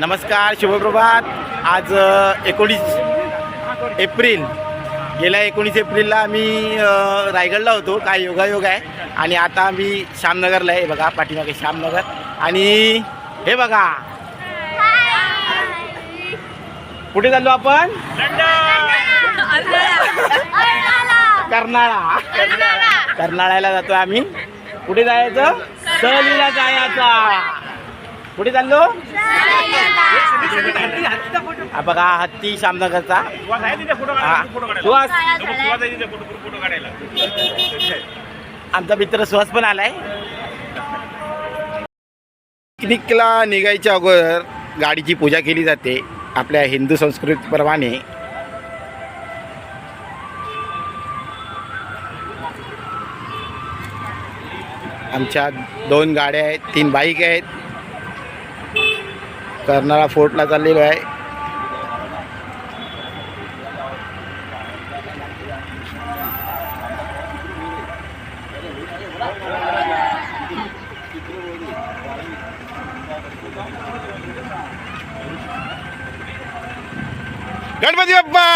नमस्कार, शुभप्रभात. आज 19 एप्रिल. गेल्या 19 एप्रिलला आम्ही रायगडला होतो. काय योगायोग आहे. आणि आता आम्ही श्यामनगरला आहे. बघा पाठीमागे श्यामनगर. आणि हे बघा कुठे चाललो आपण? कर्नाळ्याला जातो आम्ही. कुठे जायचं? सहलीला जायचा. कुठे चाललो? बघा हत्ती श्यामनगरचा. सुहास, आमचा मित्र सुहास पण आलाय. पिकनिकला निघायच्या अगोदर गाडीची पूजा केली जाते आपल्या हिंदू संस्कृतीप्रमाणे. आमच्या 2 गाड्या आहेत, 3 बाईक आहेत. कर्नाळा फोर्टला चाललेलो आहे. गणपती बाप्पा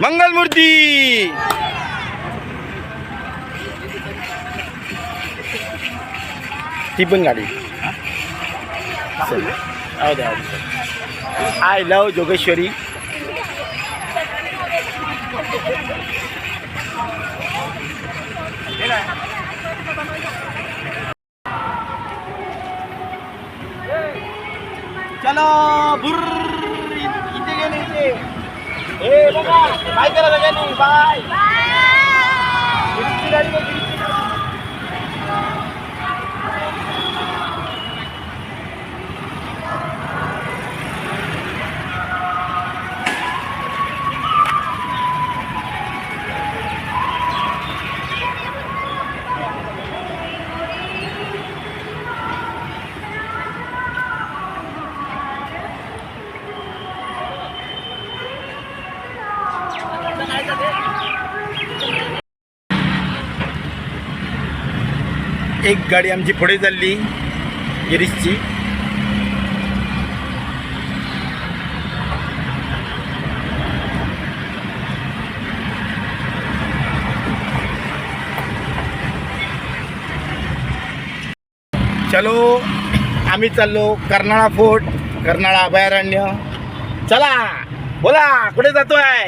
मंगलमूर्ती. ती पण गाडी. I love Jogeshwari. चलो बुर्र. इथे गेले इथे. ए बघा बाय करा सगळ्यांनी. बाय. एक गाडी आमची पुढे चालली गिरीशची. चलो आम्ही चाललो कर्नाळा फोर्ट, कर्नाळा अभयारण्य. चला बोला कुठे जातोय?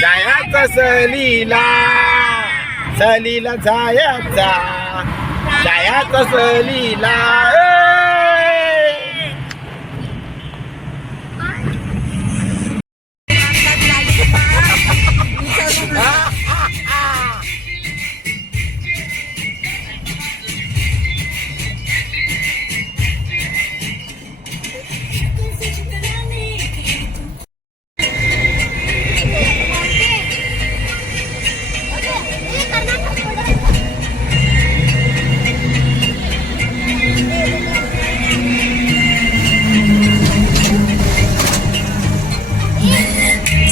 जायचा सहलीला. सहलीला जायचा सहलीला.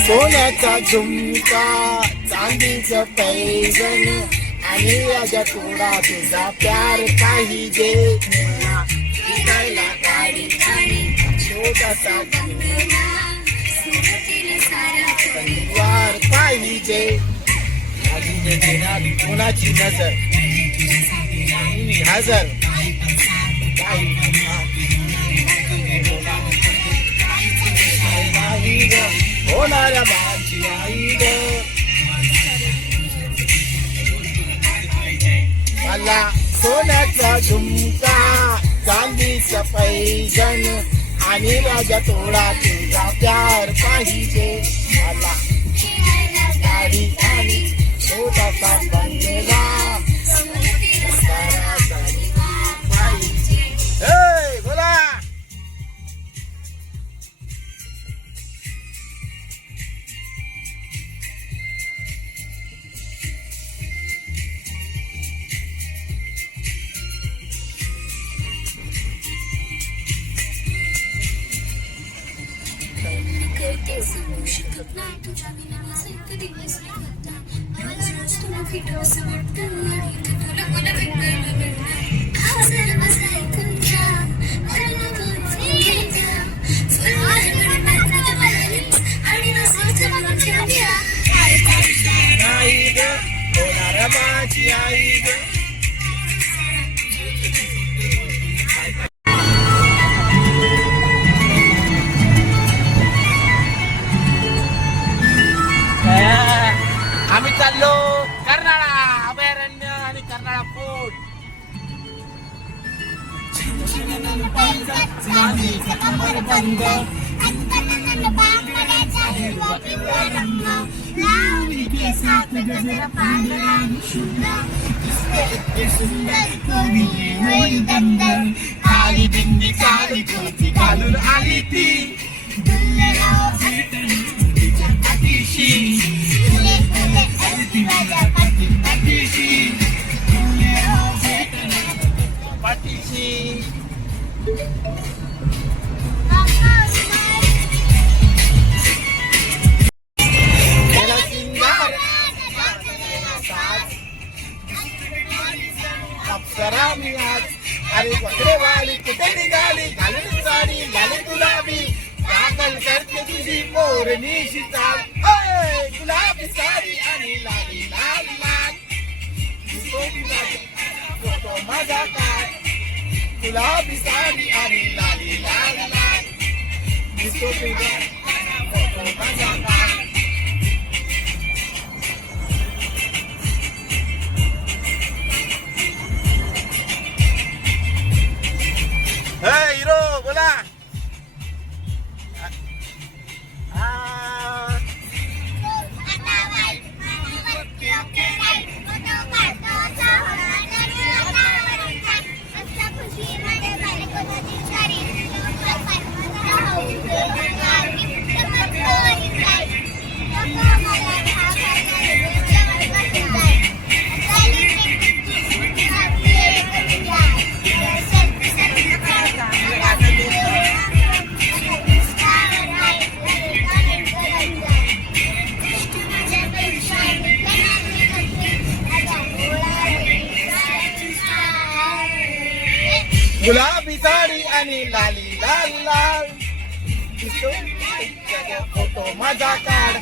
सोन्याचा झुमका, चांदीचं पैजण आणि राजा थोडा तुझा प्यार पाहिजे. गाडी छोटासा परिवार पाहिजे. कोणाची नजर हजर होणाऱ्या बाची आई ग. मला सोन्याचा झुमका, चांदीचं पैजण आणि राजा थोडा तुझा प्यार पाहिजे. मला गाडी आणि छोटासा बंगला पाहिजे. बोला फिट असं वाटतं आणि तुला मला भेटायला मिळणार. चांदीचा कमरबंद अंतर्मन बांगड्याचा हिरवा पिवळा रंग लावणी केसात गजरा पांढरा आणि शुभ्र दिसते इतकी सुंदर कोणी होईल दंदर काळी बिंदी काळी चोची घालून आली ती दुल्हनाव तिच्या पाठीशी फुले फुले असती माझ्या पाठीशी दुल्हनाव पाठीशी अप्सरा मी आज अरे बकरेवाली कुठे निघाली घालून साडी घालून गुलाबी दाखल करते तुझी मोरनीशी चाल गुलाबी साडी आणि लाली लाल लाल फोटो माझा काय गुलाबी साडी आणि लाली लाल लाल दिसतो तुझा फोटो माझा काय हिरो बोला गुलाबी साडी आणि लाली लाल लाल दिसतो फोटो माझा काढ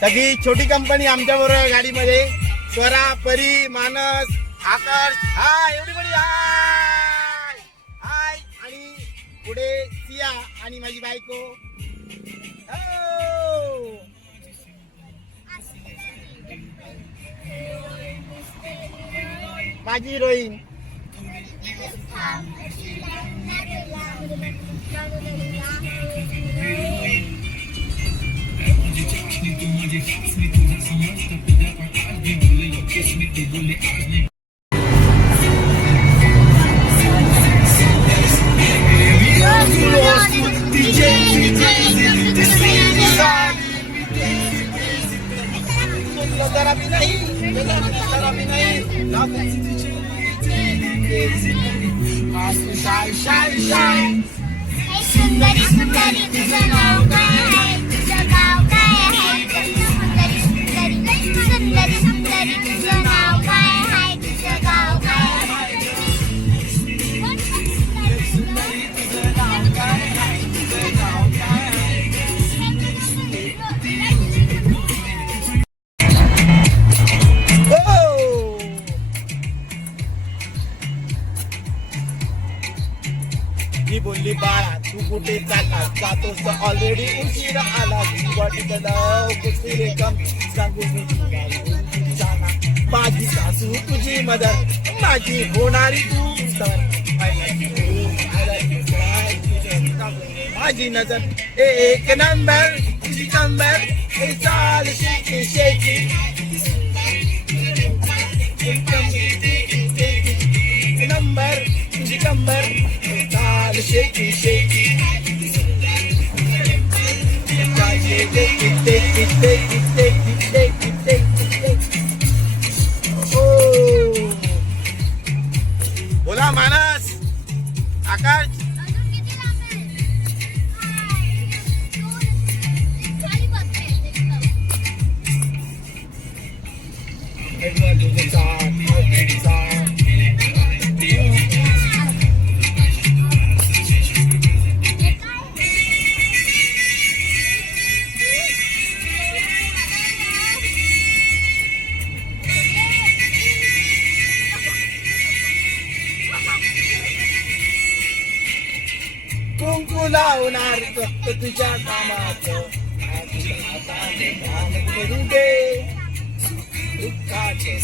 सगळी छोटी कंपनी आमच्या बरोबर गाडीमध्ये स्वरा परी मानस आकाश हाय एवढी हाय हाय आणि पुढे सिया आणि माझी बायको माझी हिरोईन जरा भी नहीं शाय शाय शाय सुंदरी सुंदरी तुझं नाव काय आहे तुझं गाव काय आहे सुंदरी सुंदरी सुंदरी सुंदरी तुझं नाव काय आहे तुझं गाव काय आहे सुंदरी तुझं नाव काय आहे तुझं गाव काय मी बोलली बाळा तू कुठे चालला जातोस तर ऑलरेडी उशिरा आला कुठे कम सांगू मी तुला माझी सासू तुझी मदत माझी होणारी तू तर माझी नजर एक नंबर तुझी कंबर हे चाल शेकी शेकी नंबर तुझी कंबर चाल शेकी शेकी बोला मानस आकाश कुंकू लावणार फक्त तुझ्या कामाचं करू दे दुःखाचे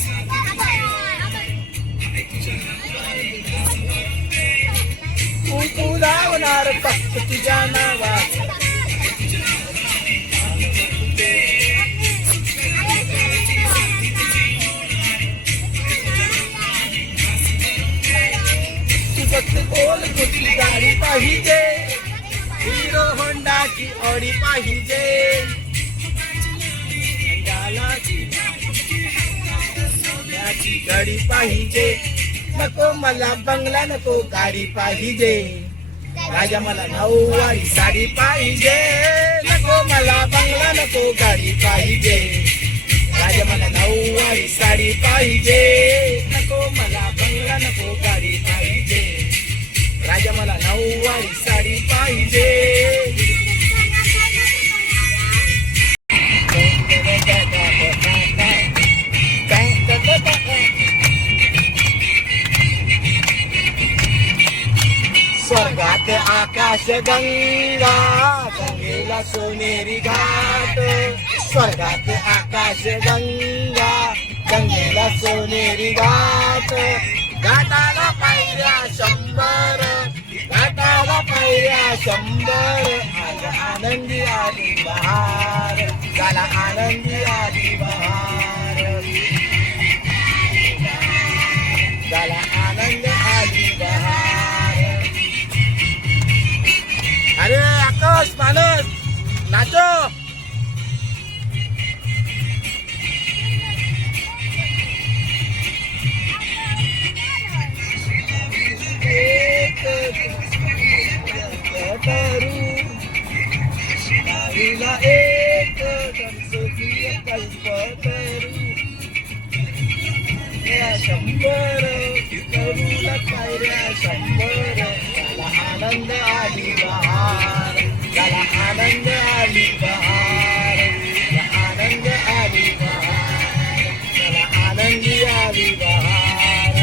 कुंकू लावणार फक्त तुझ्या नावात बोल कुठली गाडी पाहिजे हिरो होंडाची ऑडी पाहिजे सोन्याची गाडी पाहिजे नको मला बंगला नको गाडी पाहिजे राजा मला नऊवारी साडी पाहिजे नको मला बंगला नको गाडी पाहिजे राजा मला नऊवारी साडी पाहिजे नको मला बंगला नको गाडी पाहिजे राजा मला नऊवारी साडी पाहिजे स्वर्गात आकाश गंगा गंगेला सोनेरी घाट स्वर्गात आकाश गंगा गंगेला सोनेरी घाट घाटाला पायऱ्या 100 घाटाला पायऱ्या 100 आज आनंदी आली बहार झाला आनंदी आली बहार झाला आनंद आली बहार अरे आकाश मानस नाचो एक कल्पतरू 100 करूला पायऱ्या 100 झाला आनंद आली बहार झाला आनंद आली बहार आनंद आली बहार झाला आनंदी आली बहार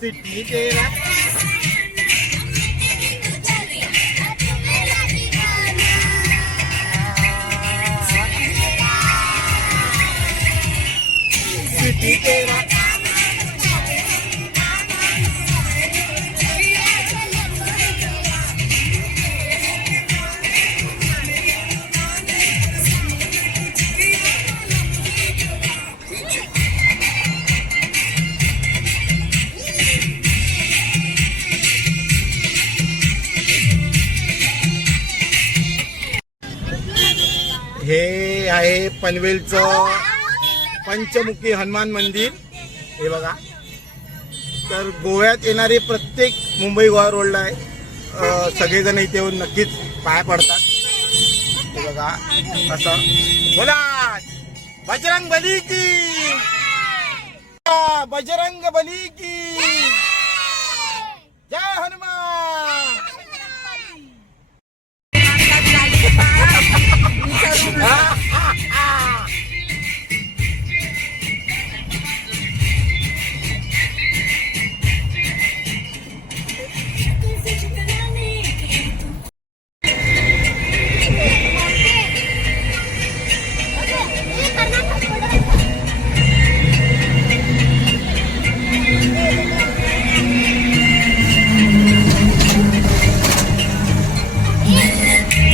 सिटी तेरा सिटी तेरा हे आहे पनवेलचं पंचमुखी हनुमान मंदिर हे बघा तर गोव्यात येणारे प्रत्येक मुंबई गोवा रोडला आहे सगळेजण इथे येऊन नक्कीच पाया पडतात हे बघा असं बोला बजरंग बली की बजरंग बली की जय हनुमान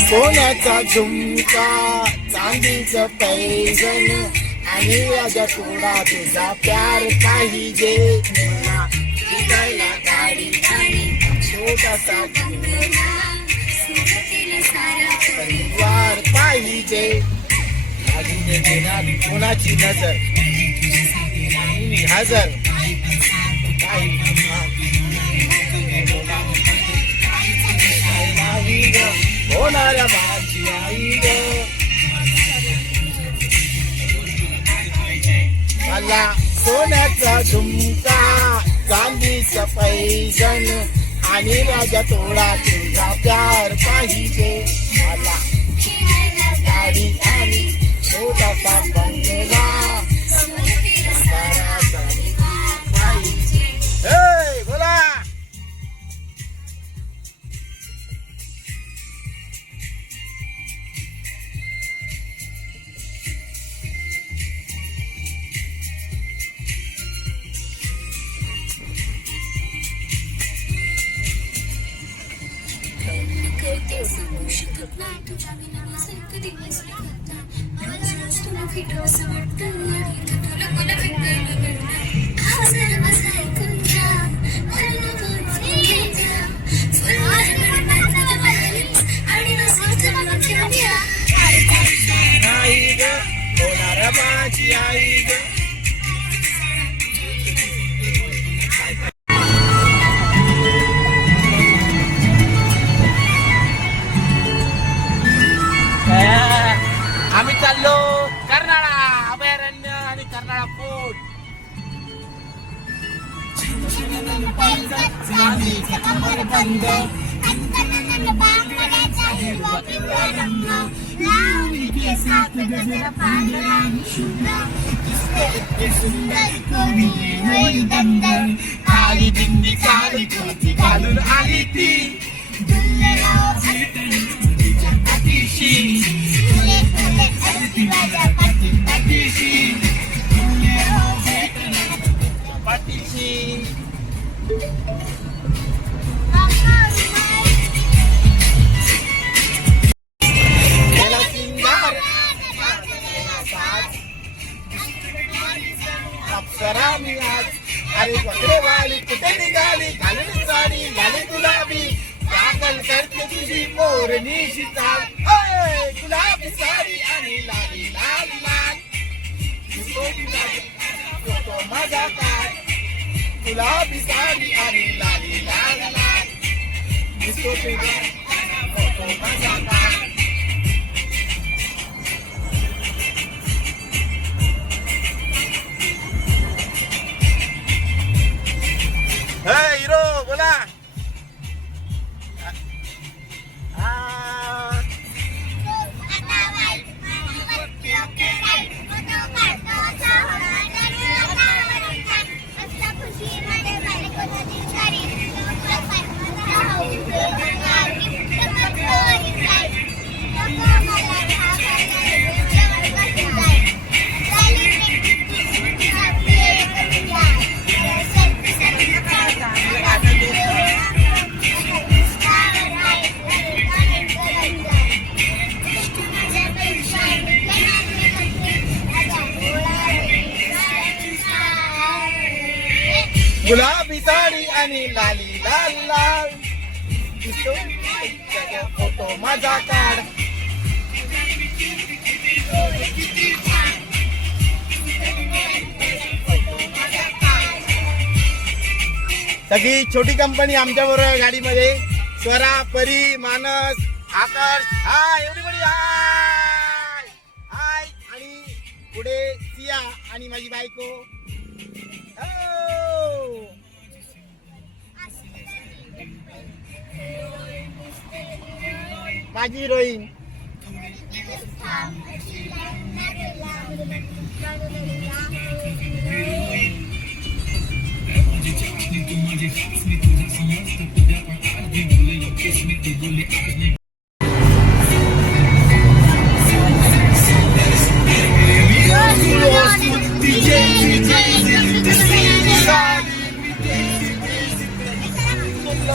सोन्याचा झुमका चांदीचं पैजण आणि राजा थोडा तुझा प्यार पाहिजे मला विकायला गाडी छोटासा परिवार पाहिजे अजून देणार कोणाची नजर हजर होणाऱ्या माझी आई ग मला सोन्याचा झुमका चांदीचं पैजण आणि राजा तोडा तुझा प्यार पाहिजे मला गाडी आणि छोटासा बंगला हे बोला करते सांगू शकत नाही तुझ्या विना माझा एक दिवस लागत नाही रोज रोज तुला भेटू असं वाटतं आणि इथं तुला मला भेटायला मिळणार हा जरा माझा ऐकून घ्या मला नको घ्यायचा फुल माझ्याकडे माझं वालीच आणि नसेल मला खेळ द्या आई ग होणार माझी आई ग आम्ही चाललो कर्नाळा अभयारण्य आणि कर्नाळा फोर्ट काली दिंडी काली ज्योती घालून आली ती पाठीशी गेला सिंगार अप्सरा मी आज अरे बकरे वाली कुठे निघाली घालून साडी घाली गुलाबी दाखल करते तुझी मोरणीची चाल गुलाबी साडी आणि लाली लाल लाल फोटो माझा काय गुलाबी साडी आणि लाली लाल लाल दिसतो फोटो माझा काय हिरो बोला गुलाबी साडी आणि लाली लाल लाल दिसतो फोटो माझा काढ सगळी छोटी कंपनी आमच्या बरोबर गाडीमध्ये स्वरा परी मानस आकर्ष हाय एवढी हाय हाय आणि पुढे सिया आणि माझी बायको माझी हिरोईन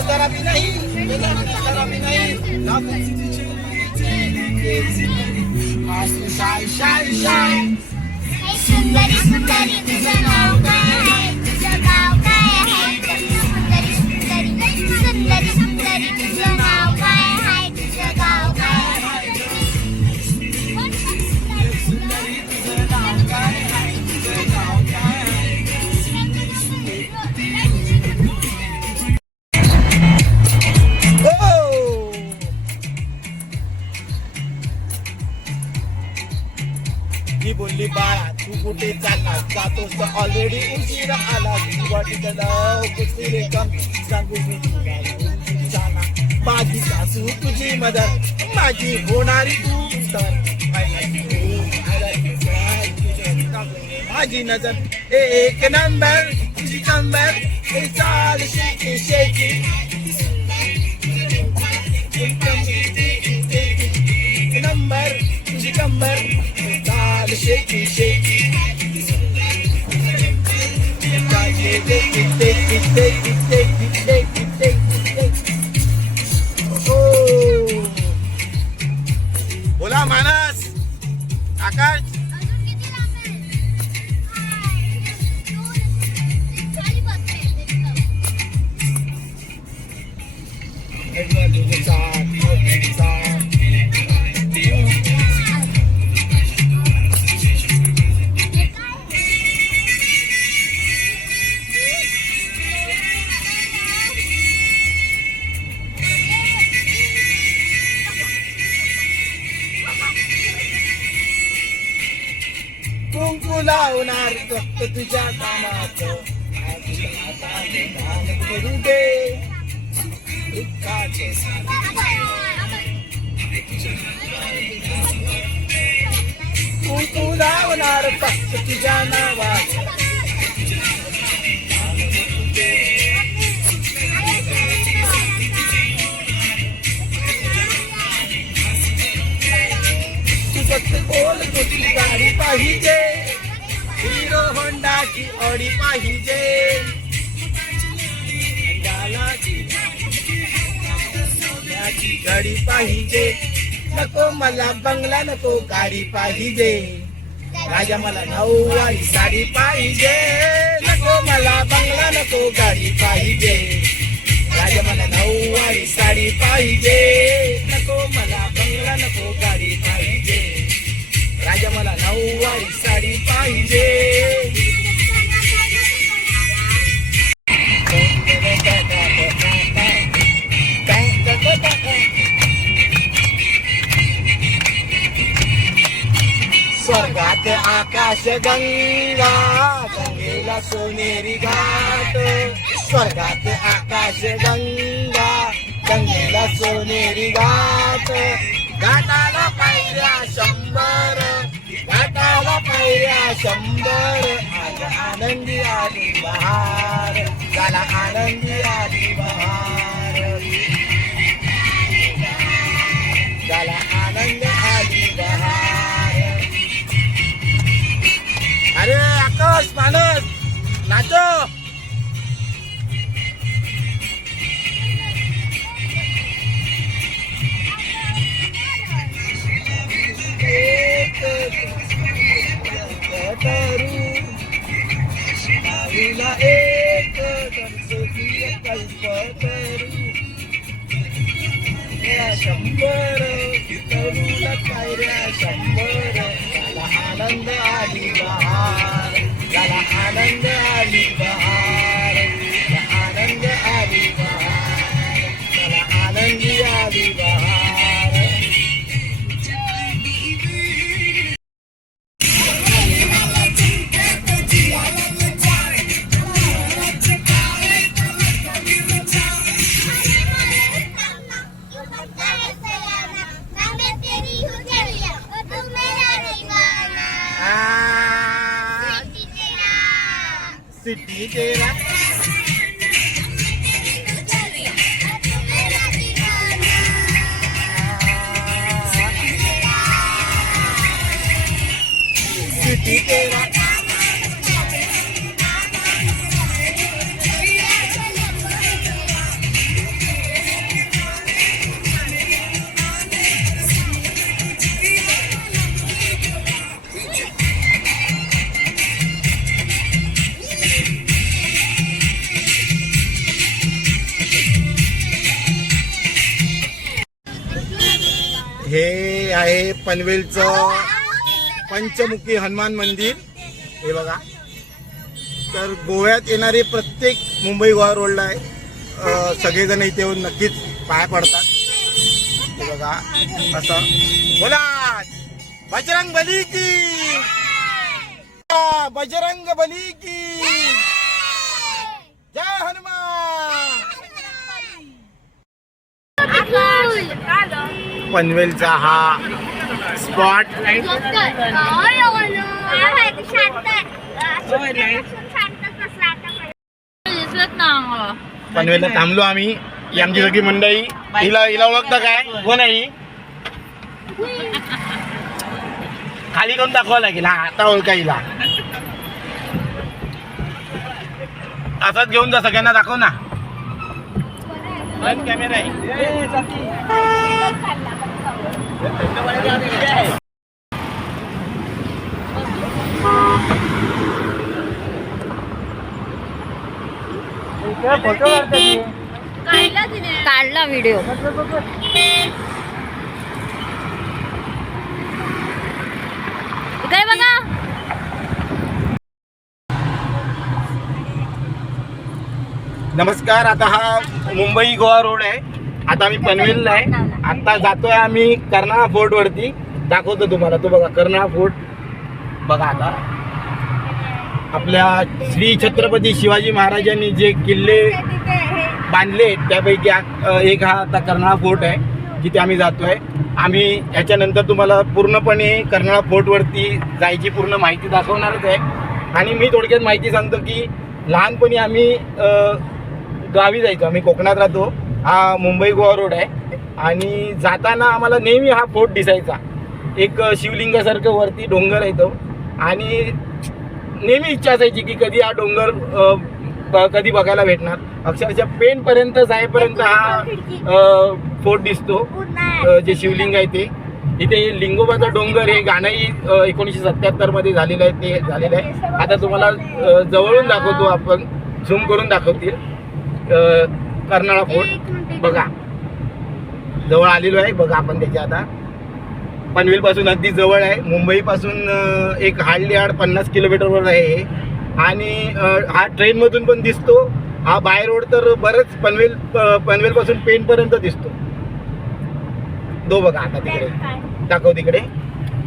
जरा भी नहीं शाय शाय शाय सुंदरी सुंदरी तुझं नाव काय आहे तुझं गाव काय आहे सुंदरी सुंदरी सुंदरी सुंदरी तुझं नाव काय आहे तुझं गाव काय आहे सुंदरी तुझं नाव काय आहे तुझं गाव काय ही बोलली बाळा तू कुठे चालला जातोस तर ऑलरेडी उशिरा आला वाटीचं नाव कुठे रे कम सांगू मी तुला माझी सासू तुझी मदत माझी होणारी तू तर माझी नजर एक नंबर तुझी कंबर हे चाल शेकी शेकी नंबर तुझी कंबर चाल शेकी शेकी बोला मानस आकाश अजून किती लांब आहे? खाली कुंकू लावणार फक्त तुझ्या कामाचं करू दे दुःखाचे कुंकू लावणार फक्त तुझ्या नावाचं तू फक्त बोल तुझी गाडी पाहिजे हिरो होंडाची ऑडी पाहिजे सोन्याची गाडी पाहिजे नको मला बंगला नको गाडी पाहिजे राजा मला नऊवारी साडी पाहिजे नको मला बंगला नको गाडी पाहिजे राजा मला नऊवारी साडी पाहिजे नको मला बंगला नको गाडी पाहिजे राजा मला नऊवारी साडी पाहिजे स्वर्गात आकाश गंगा गंगेला सोनेरी घाट स्वर्गात आकाश गंगा गंगेला सोनेरी घाट घाटाला पायऱ्या 100 घाटाला पायऱ्या 100 आज आनंदी आली बहार झाला आनंदी आली बहार झाला आनंद आली बहार अरे आकाश मानस नाचो एक कल्पतरू 100 तरुला पायऱ्या 100 झाला आनंद आली बहार झाला आनंद आली बहार आनंद आली बहार झाला आनंदी आली बहार सिटी तेरा सिटी तेरा हे आहे पनवेलचं पंचमुखी हनुमान मंदिर हे बघा तर गोव्यात येणारे प्रत्येक मुंबई गोवा रोडला आहे सगळेजण इथे येऊन नक्कीच पाया पडतात हे बघा असं बोला बजरंग बली की बजरंग बली की जय हनुमान. पनवेलचा हा स्पॉट पनवेलला थांबलो आम्ही. ही आमची सगळी मंडळी. हिला ओळखता काय? कोण आहे ही? खाली करून दाखवावं लागेल. हा आता ओळखा हिला. असंच घेऊन जा, सगळ्यांना दाखव ना. कॅमेरा आहे. काढला व्हिडिओ. काय बघा. नमस्कार. आता हा मुंबई गोवा रोड आहे. आता आम्ही पनवेलला आहे. आता जातोय आम्ही कर्नाळा फोर्ट वरती. दाखवतो तुम्हाला. तो बघा कर्नाळा फोर्ट बघा. आता आपल्या श्री छत्रपती शिवाजी महाराजांनी जे किल्ले बांधले त्यापैकी एक हा आता कर्नाळा फोर्ट आहे, जिथे आम्ही जातोय. आम्ही याच्यानंतर तुम्हाला पूर्णपणे कर्नाळा फोर्टवरती जायची पूर्ण माहिती दाखवणारच आहे. आणि मी थोडक्यात माहिती सांगतो की लहानपणी आम्ही गावी जायचो. आम्ही कोकणात राहतो. हा मुंबई गोवा रोड आहे. आणि जाताना आम्हाला नेहमी हा फोर्ट दिसायचा. एक शिवलिंगासारखं वरती डोंगर आहे तो. आणि नेहमी इच्छा असायची की कधी हा डोंगर कधी बघायला भेटणार. अक्षरशः पेणपर्यंत जाईपर्यंत हा फोर्ट दिसतो. जे शिवलिंग आहे ते इथे लिंगोबाचा डोंगर हे गाणंही 1977 मध्ये झालेलं आहे. ते झालेलं आहे. आता तुम्हाला जवळून दाखवतो. आपण झूम करून दाखवतील. कर्नाळा फोर्ट बघा. जवळ आलेलो आहे बघा आपण त्याच्या. आता पनवेलपासून अगदी जवळ आहे. मुंबईपासून एक हार्डली 50 किलोमीटरवर आहे. आणि हा ट्रेनमधून पण दिसतो. हा बाय रोड तर बरंच पनवेलपासून पेणपर्यंत दिसतो. दो बघा. आता तिकडे दाखव. तिकडे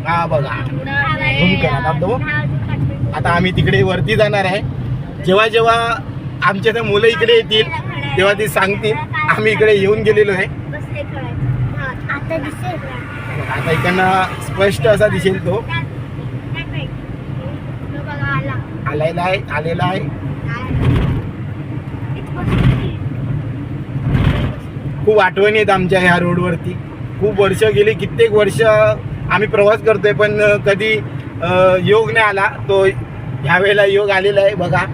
हा बघा. झूम केला दाखव. आता आम्ही तिकडे वरती जाणार आहे. जेव्हा जेव्हा आमच्या त्या मुलं इकडे येतील तेव्हा ते सांगतील आम्ही इकडे येऊन गेलेलो आहे. आता इकडनं स्पष्ट असा दिसेल तो. आलेला आहे. खूप आठवणी आहेत आमच्या ह्या रोडवरती. खूप वर्ष गेली. कित्येक वर्ष आम्ही प्रवास करतोय पण कधी योग नाही आला. तो ह्यावेळेला योग आलेला आहे बघा.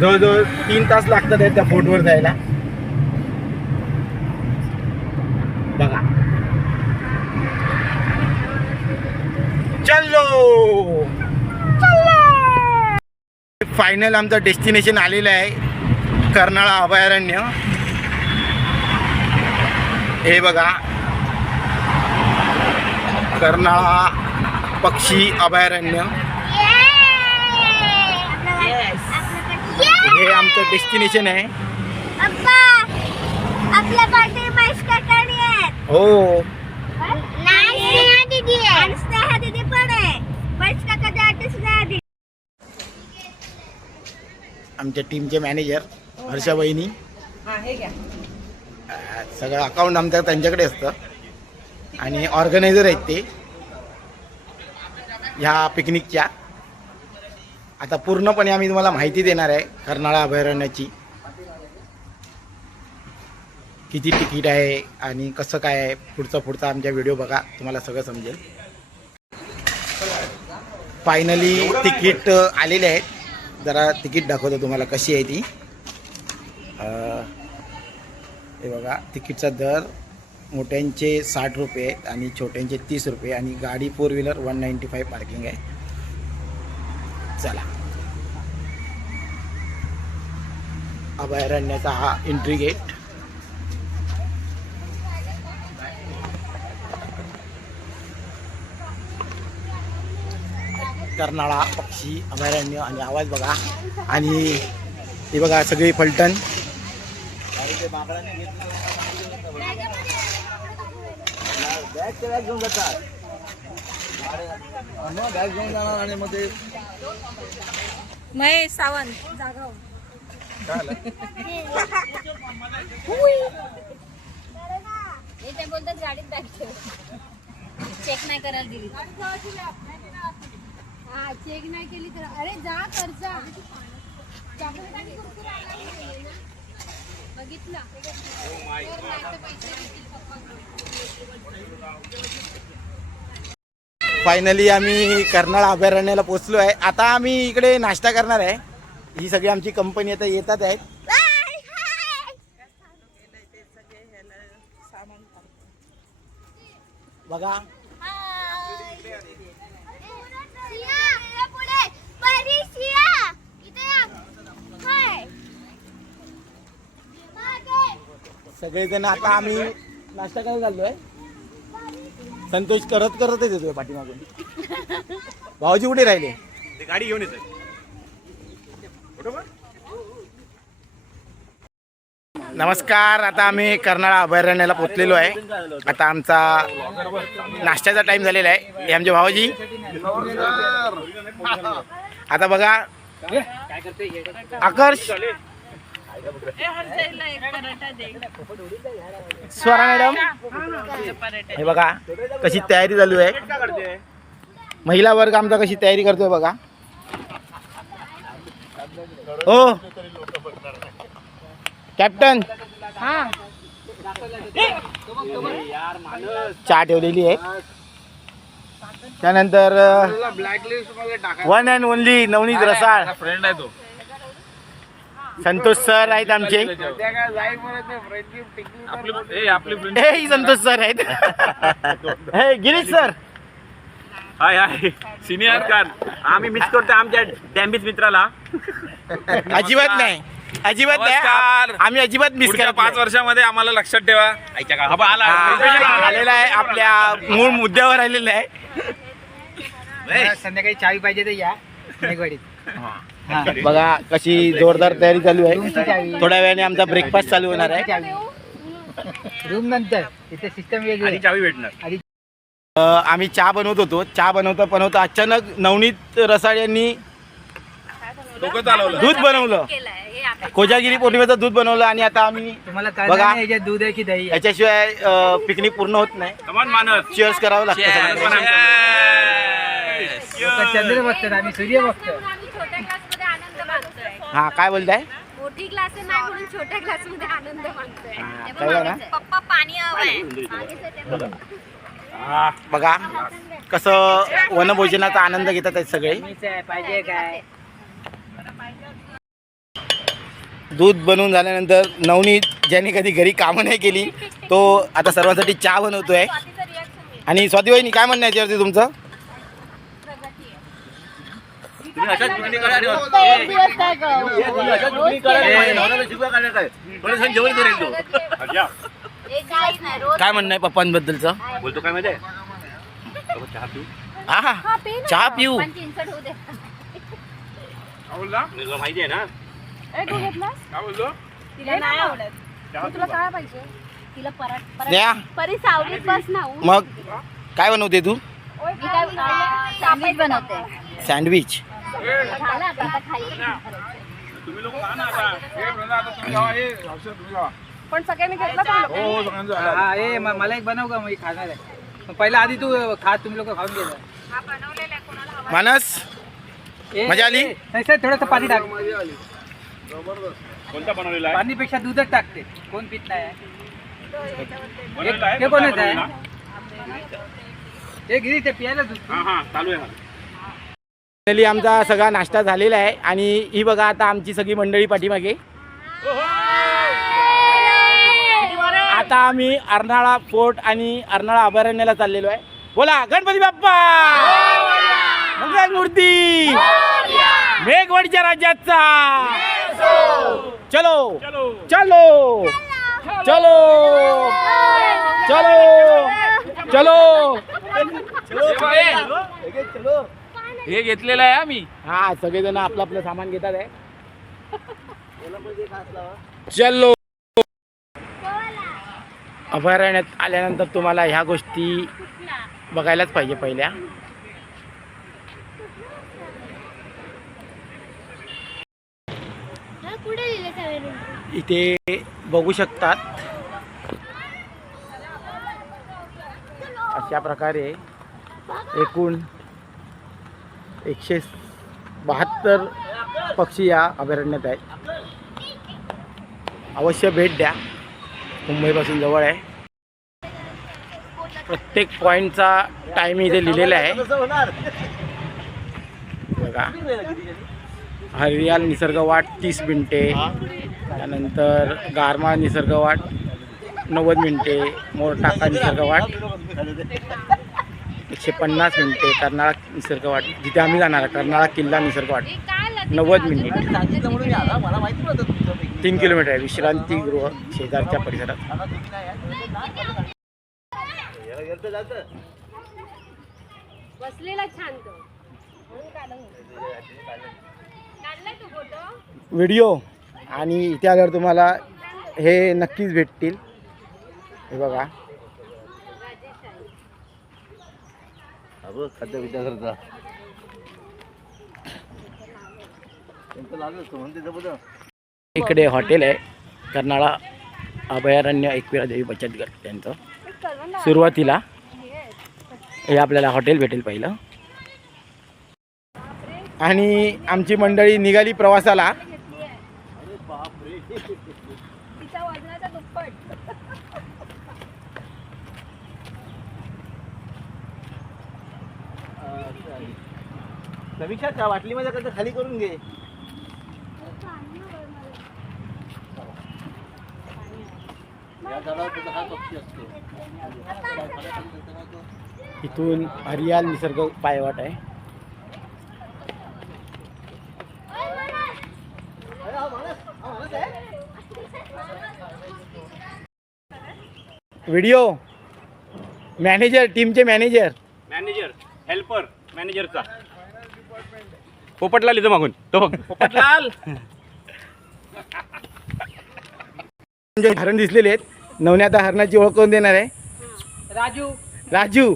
जवळजवळ 3 तास लागतात त्या फोर्टवर जायला बघा. चलो फायनल आमचं डेस्टिनेशन आलेलं आहे. कर्नाळा अभयारण्य. हे बघा. कर्नाळा पक्षी अभयारण्य. हे आमचं डेस्टिनेशन आहे. आपल्या पाठी महेश काकाणी आहेत. हो. स्नेहा दीदी पण आहे. महेश काकाच्या आधी स्नेहा दीदी. आमच्या टीमचे मॅनेजर हर्षा वहिनी. सगळं अकाउंट आमचं त्यांच्याकडे असतं. आणि ऑर्गनायझर आहेत ते ह्या पिकनिकच्या. आता पूर्णपणे आम्ही तुम्हाला माहिती देणार आहे कर्नाळा अभयारण्याची. किती तिकीट आहे आणि कसं काय आहे. पुढचा आमच्या व्हिडिओ बघा. तुम्हाला सगळं समजेल. फायनली तिकीट आलेले आहेत. जरा तिकीट दाखवतो तुम्हाला कशी आहे ती. हे बघा. तिकीटचा दर मोठ्यांचे 60 रुपये आहेत आणि छोट्यांचे 30 रुपये. आणि गाडी 4 व्हीलर 195 पार्किंग आहे. चला. अभयारण्याचा हा एंट्री गेट. कर्नाळा पक्षी अभयारण्य. आणि आवाज बघा. आणि हे बघा सगळी फलटण. बॅग घेऊन जाणार आणि मग ते महेश सावंत जागाव ते बोलतात गाडीत बॅग ठेव चेक नाही करायला दिली हा चेक नाही केली तर अरे जा करजा चॉकलेट आणि कुरकुरे आणायला ना बघितलं फायनली आम्ही कर्नाळ अभयारण्याला पोहोचलो आहे. आता आम्ही इकडे नाश्ता करणार आहे. ही सगळी आमची कंपनी आता येतात आहेत. बघा सगळेजण आता आम्ही नाश्ता करायला चाललोय. संतोष करतच येतोय पाठीमागून. भाऊजी कुठे राहिले? गाडी घेऊन येते. नमस्कार. आता आम्ही कर्नाळा अभयारण्याला पोहोचलेलो आहे. आता आमचा नाश्त्याचा टाइम झालेला आहे. हे आमचे भाऊजी. आता बघा आकर्ष स्वरा मॅडम हे बघा कशी तयारी चालू आहे. महिला वर्ग आमचा कशी तयारी करतोय बघा. हो कॅप्टन चहा ठेवलेली आहे. त्यानंतर one and only Navneet Rasal friend आहे तो. संतोष सर आहेत आमचे. आपली फ्रेंड हे संतोष सर आहेत. हे गिरीश सर. हाय हाय सिनियर कार. आम्ही मिस करतो आमच्या डॅम्बिस मित्राला. अजिबात नाही अजिबात नाही. नमस्कार. आम्ही अजिबात मिस पुढच्या करत 5 वर्षामध्ये आम्हाला लक्षात ठेवा. आलेला आहे आपल्या मूळ मुद्द्यावर आलेला आहे. संध्याकाळी चावी पाहिजे तर या बघा कशी जोरदार तयारी चालू आहे. थोड्या वेळाने आमचा ब्रेकफास्ट चालू होणार आहे. रूम नंतर तिथे सिस्टम वेगळी. चावी भेटणार. आम्ही चहा बनवत होतो. चहा बनवता अचानक नवनीत रसाळ यांनी डोकं चालवलं. दूध बनवलं. कोजागिरी पौर्णिमेचं दूध बनवलं आणि आता आम्ही तुम्हाला बघा. काय याच्यात दूध आहे की दही आहे? याच्याशिवाय पिकनिक पूर्ण होत नाही. कमान मानस. चिअर्स करावं लागतं सगळ्यांना. लोकं चंद्र बघतात आम्ही सूर्य बघतो. छोट्या क्लासमध्ये आनंद मानतोय. हा काय बोलताय? मोठी क्लास नाही म्हणून छोट्या क्लासमध्ये आनंद मानतोय. हा, कळलं ना? पप्पा पाणी हवंय. बघा कसं वनभोजनाचा आनंद घेतात आहेत सगळे. पाहिजे काय? दूध बनवून झाल्यानंतर नवनीत ज्याने कधी घरी कामं नाही केली तो आता सर्वांसाठी चहा बनवतोय. आणि स्वाती वहिनी काय म्हणणं आहे याच्यावरती तुमचं? तुम्ही अशाच पिकनिक करा. एक दिवस काय जेवण करेल तो. काय म्हणणं आहे पप्पांबद्दलचं? बोलतो काय माहिती आहे? चहा पिऊ. हा चहा पिऊ. तुला माहिती आहे ना? काय बोलतो? तिला नाही आवडत. तुला काय पाहिजे? तिला पराठा द्या. परी सावलीत बस ना. मग काय बनवते तू? मी काय सँडविच बनवते. सँडविच. झालं आता खायचं. तुम्ही लोक खा ना आता. पण सगळ्यांनी घेतलं हा ए मला एक बनव का? मग खाणार आहे. पहिला आधी तू खा. तुम्ही लोक खाऊन गेला. हा बनवलेला आहे. कोणाला हवा? मानस मजा आली? नाही सर थोडंसं पाणी टाक. कोणता बनवलेला आहे? पाणीपेक्षा दूधच टाकते. कोण पित नाही बनवलेला आहे? हे कोणाचं आहे? बनवलेला? हे गिरी ते पियाला दूध. हा चालू आहे. फायनली आमचा सगळा नाश्ता झालेला आहे. आणि ही बघा आता आमची सगळी मंडळी पाठीमागे. आता आम्ही अर्नाळा फोर्ट आणि अर्नाळा अभयारण्याला चाललेलो आहे. बोला गणपती बाप्पा मंगल मूर्ती मेघवाडीच्या राज्याचा. चलो चलो चलो चलो चलो. हे घेतलेलं आहे आम्ही. हा सगळेजण आपलं आपलं सामान घेतात आहे. चलो. अभयारण्यात आल्यानंतर तुम्हाला ह्या गोष्टी बघायलाच पाहिजे पहिल्या. इथे बघू शकतात अशा प्रकारे एकूण 172 पक्षी या अभयारण्यात आहेत. अवश्य भेट द्या. मुंबईपासून जवळ आहे. प्रत्येक पॉईंटचा टाईम इथे लिहिलेला आहे बघा. हरियाल निसर्गवाट 30 मिनिटे, त्यानंतर गारमा निसर्गवाट 90 मिनिटे, मोरटाका निसर्गवाट 150 मिनिटे, कर्नाळा निसर्गवाट जिथे आम्ही जाणार आहे कर्नाळा किल्ला निसर्गवाट 90 मिनिट, 3 किलोमीटर आहे. विश्रांतीगृह शेजारच्या परिसरात. बसलेला छान तो काढलाय तो फोटो. व्हिडिओ आणि इथे आल्यावर तुम्हाला हे नक्कीच भेटतील. हे बघा इकडे हॉटेल आहे कर्नाळा अभयारण्य एकविरा देवी बचत गट त्यांचं. सुरुवातीला हे आपल्याला हॉटेल भेटेल पहिलं. आणि आमची मंडळी निघाली प्रवासाला. तिच्या वजनाचा दुप्पट. समीक्षा वाटलीमध्ये कसं खाली करून घे. इथून हरियाल निसर्ग पायवाट आहे. व्हिडिओ मॅनेजर, टीमचे मॅनेजर हेल्पर मॅनेजरचा पोपटलाल इथं मागून तो बघ पोपटलाल. हरण दिसलेले आहेत. नवने आता हरणाची ओळख करून देणार आहे. राजू,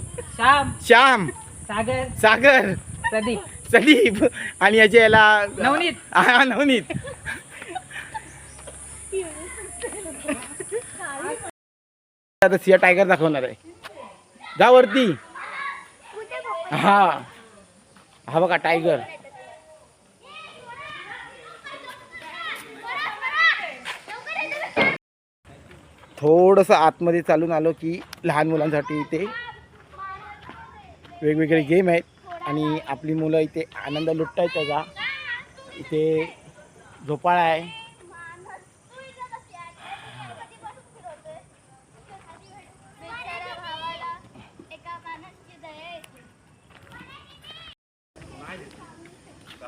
श्याम, सागर, सदीप आणि याचे याला नवनीत. आता सिंह टायगर दाखवणार आहे. जा वरती. हा बघा टायगर. थोडंसं आतमध्ये चालून आलो की लहान मुलांसाठी इथे वेगवेगळे गेम आहेत आणि आपली मुलं इथे आनंद लुटतायत त्याचा. इथे झोपाळा आहे.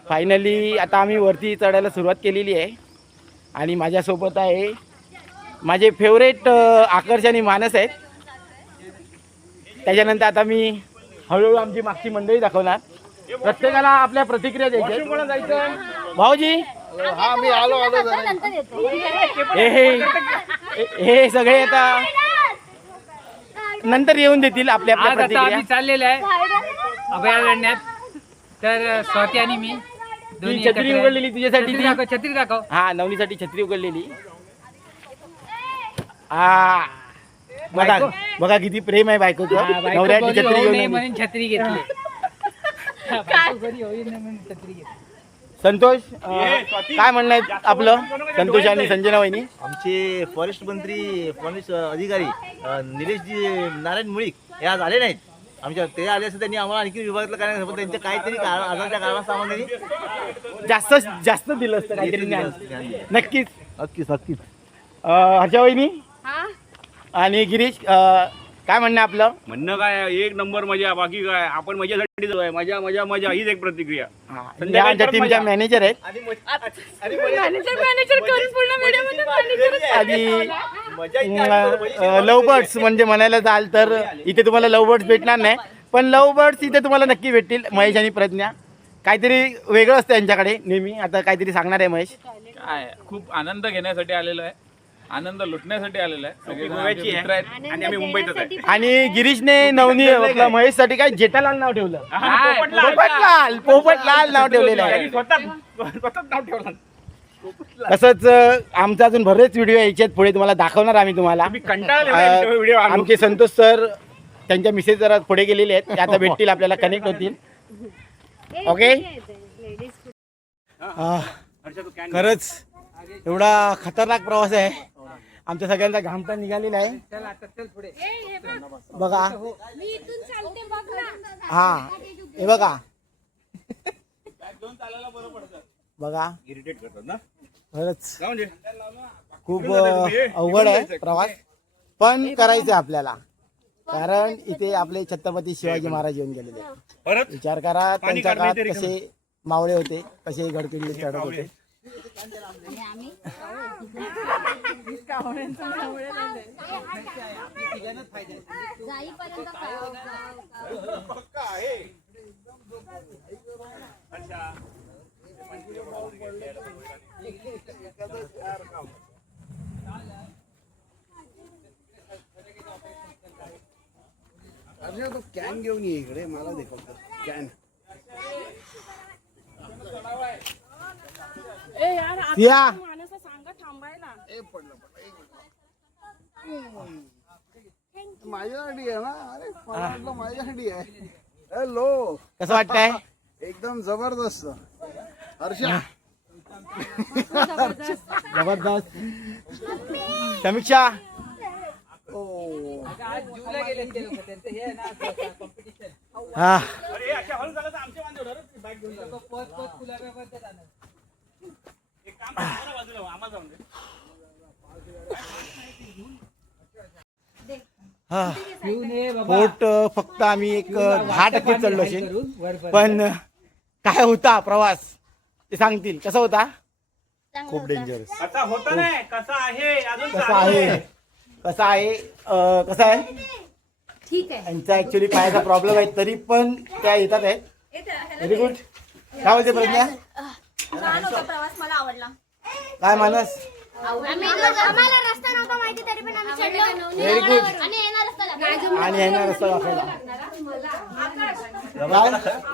फायनली आता आम्ही वरती चढायला सुरुवात केलेली आहे आणि माझ्यासोबत आहे माझे फेवरेट आकर्षणी मानस आहेत. त्याच्यानंतर आता मी हळूहळू आमची मागची मंडळी दाखवणार. प्रत्येकाला आपल्या प्रतिक्रिया द्यायच्या. जायचं भाऊजी. हा मी आलो हे सगळे आता नंतर येऊन देतील आपल्या आपल्या आज आता प्रतिक्रिया. आम्ही चाललेलो आहे अभयारण्यात. तर स्वाती आणि मी ती छत्री उघडलेली तुझ्यासाठी. छत्री दाखव. हा नवनीसाठी छत्री उघडलेली. हा बघा बघा किती प्रेम आहे बायकोचं. नवऱ्याची छत्री घेऊन म्हणून छत्री घेतली. छत्री घेतली. संतोष काय म्हणणं आहे आपलं? संतोष आणि संजना वहिनी. आमचे फॉरेस्ट मंत्री फॉरेस्ट अधिकारी निलेशजी नारायण मुळीक हे आज आले नाहीत. आमच्या ते आले असं त्यांनी आम्हाला आणखी विभागातलं काय नाही. त्यांच्या काहीतरी आजारच्या कारणास्तव आम्हाला त्यांनी जास्त दिलं असतं काहीतरी ज्ञान. नक्कीच नक्कीच हर्षा वहिनी आणि गिरीश काय म्हणणं आहे आपलं? म्हणणं काय एक नंबर मजा. बाकी काय आपण मजासाठी जाऊ आहे. मजा मजा मजा हीच एक प्रतिक्रिया. आमच्या टीमच्या मॅनेजर आहेत आणि लव बर्ड्स म्हणजे म्हणायला जाल तर इथे तुम्हाला लव बर्ड्स भेटणार नाही पण लव बर्ड्स इथे तुम्हाला नक्की भेटतील. महेश आणि प्रज्ञा काहीतरी वेगळं असतं यांच्याकडे नेहमी. आता काहीतरी सांगणार आहे महेश. काय खूप आनंद घेण्यासाठी आलेलो आहे. आनंद लुटण्यासाठी आलेला आहे. सगळे गोव्याची आहे आणि आम्ही मुंबईतच आहे. आणि गिरीशने नवनी आपल्या महेशसाठी काय जेठालाल नाव ठेवलं. पोपटलाल नाव ठेवलेलं आहे. स्वतःच नाव ठेवलं. तसंच आमचा अजून बरेच व्हिडिओ यायचे आहेत पुढे, तुम्हाला दाखवणार आम्ही तुम्हाला. व्हिडिओ आमचे संतोष सर त्यांच्या मिसेस जरा पुढे गेलेले आहेत, ते आता भेटतील आपल्याला, कनेक्ट होतील. ओके. खरंच एवढा खतरनाक प्रवास आहे, आमच्या सगळ्यांचा घाम पण निघालेला आहे. चल आता चल पुढे. बघा मी इथून चालते बघ ना. हा हे बघा बघा इरिटेट करतात ना. खरंच जाऊन दे. खूप अवघड आहे प्रवास, पण करायचं आहे आपल्याला, कारण इथे आपले छत्रपती शिवाजी महाराज येऊन गेलेले आहेत. परत विचार करा पाणी त्यांच्या काळात काढले तरी कसे मावळे होते, कसे गडकिल्ले चढत होते. कॅन घेऊन ये इकडे, मला दे फक्त कॅन. या माझ्यासाठी आहे ना. अरे मला वाटलं माझ्यासाठी आहे. हॅलो, कसं वाटतंय? एकदम जबरदस्त. हर्षा जबरदस्त. समीक्षा आज जूला गेले ते लोक, त्यांचं हे आहे ना कॉम्पिटिशन. हा अरे अच्छा हळू झालं तर आमच्या बांधव बाईक घेऊन जा. पद फुलाव्यामध्ये जाणार. एक काम कर, आम्हाला बाजूला आम्हाला जाऊन दे. हा घेऊन ये बाबा. पोट फक्त आम्ही एक 10% चढलो असेल, करून वरपर्यंत. पण काय होता प्रवास ते सांगतील. कसा होता? खूप डेंजरस. कसा होता नाही कसा आहे अजून कसा चालू आहे कसा आहे कसा आहे ठीक आहे. यांचा ऍक्च्युली पायाचा प्रॉब्लेम आहे, तरी पण त्या येतात आहेत. Very good. काय बोलते प्रज्ञा? छान होता प्रवास, मला आवडला. काय मानस? आम्हाला रस्ता नव्हता माहिती तरी पण आम्ही चढलो. Very good. आणि येणार रस्ता दाखवला. आणि ह्यांना रस्ता दाखवला.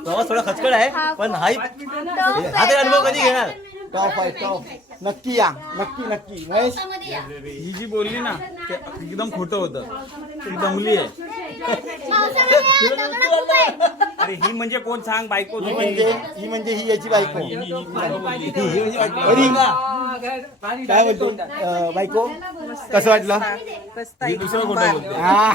प्रवास थोडा खचकड आहे, पण हा तरी अनुभव कधी घेणार? टॉप आहे टॉप. नक्की या, नक्की नक्की. महेश ही जी बोलली ना ते एकदम खोटं होतं. ती दमली आहे. पावसामध्ये दगडं खूप आहे. अरे ही म्हणजे कोण सांग बायको ही म्हणजे ही याची बायको. अरे, पाणी काय डायरेक्ट बोलतो तोंडात. बायको? कसं वाटलं? ही दुसरं खोटं बोलते. हा.